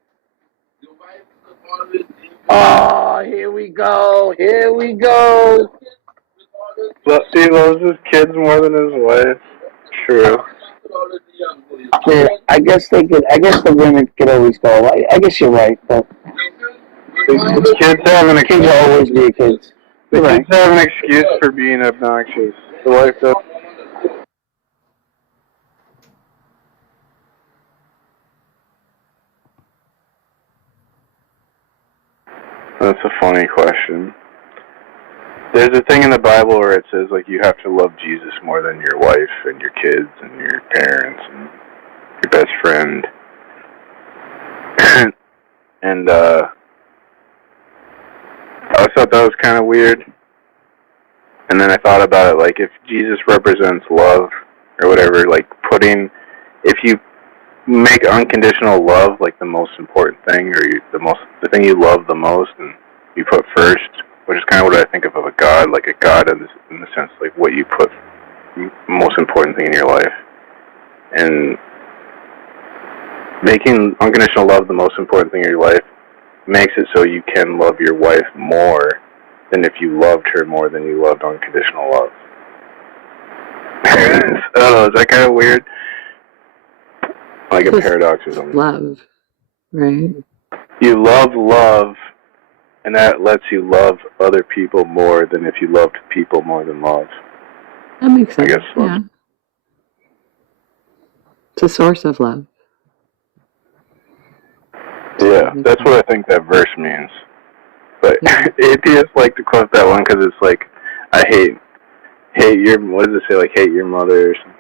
Your wife is always Oh, here we go. Here we go. He loves his kids more than his wife. True. Yeah, I guess the women could always go. I guess you're right, but The kids have an kids will always be kids. The You're kids have an excuse for being obnoxious. The wife does. That's a funny question. There's a thing in the Bible where it says you have to love Jesus more than your wife and your kids and your parents and your best friend. And I always thought that was kind of weird. And then I thought about it, if Jesus represents love or whatever, if you make unconditional love the most important thing, or the thing you love the most, and you put first, which is kind of what I think of a God, a God in the sense what you put most important thing in your life, and making unconditional love the most important thing in your life makes it so you can love your wife more than if you loved her more than you loved unconditional love. I don't know, is that kind of weird? Like a paradox or something. Love, right? You love, and that lets you love other people more than if you loved people more than love. That makes sense. I guess. Yeah. It's a source of love. Yeah, that's what I think that verse means. But atheists like to quote that one because it's I hate your, what does it say, hate your mother or something.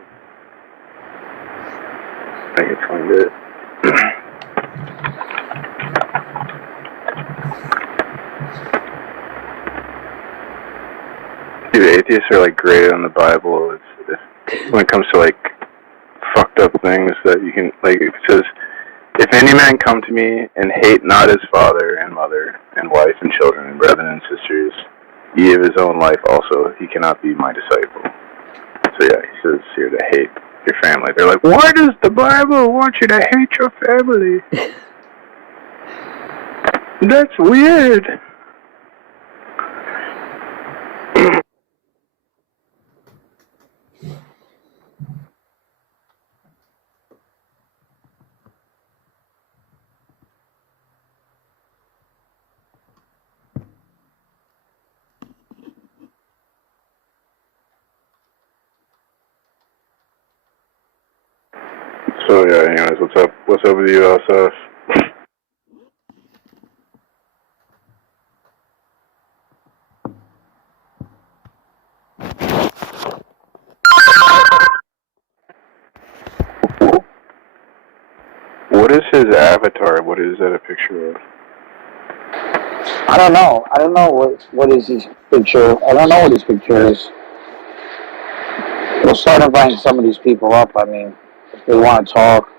I can find it. Dude, atheists are great on the Bible. When it comes to fucked up things that you can, it says, if any man come to me and hate not his father and mother and wife and children and brethren and sisters, ye of his own life also, he cannot be my disciple. So yeah, he says here to hate your family. They're like, why does the Bible want you to hate your family? That's weird. So yeah, anyways, what's up? What's up with you, Asaf? What is his avatar? What is that a picture of? I don't know. I don't know what is his picture. I don't know what his picture is. We'll start inviting some of these people up. I mean, if they want to talk.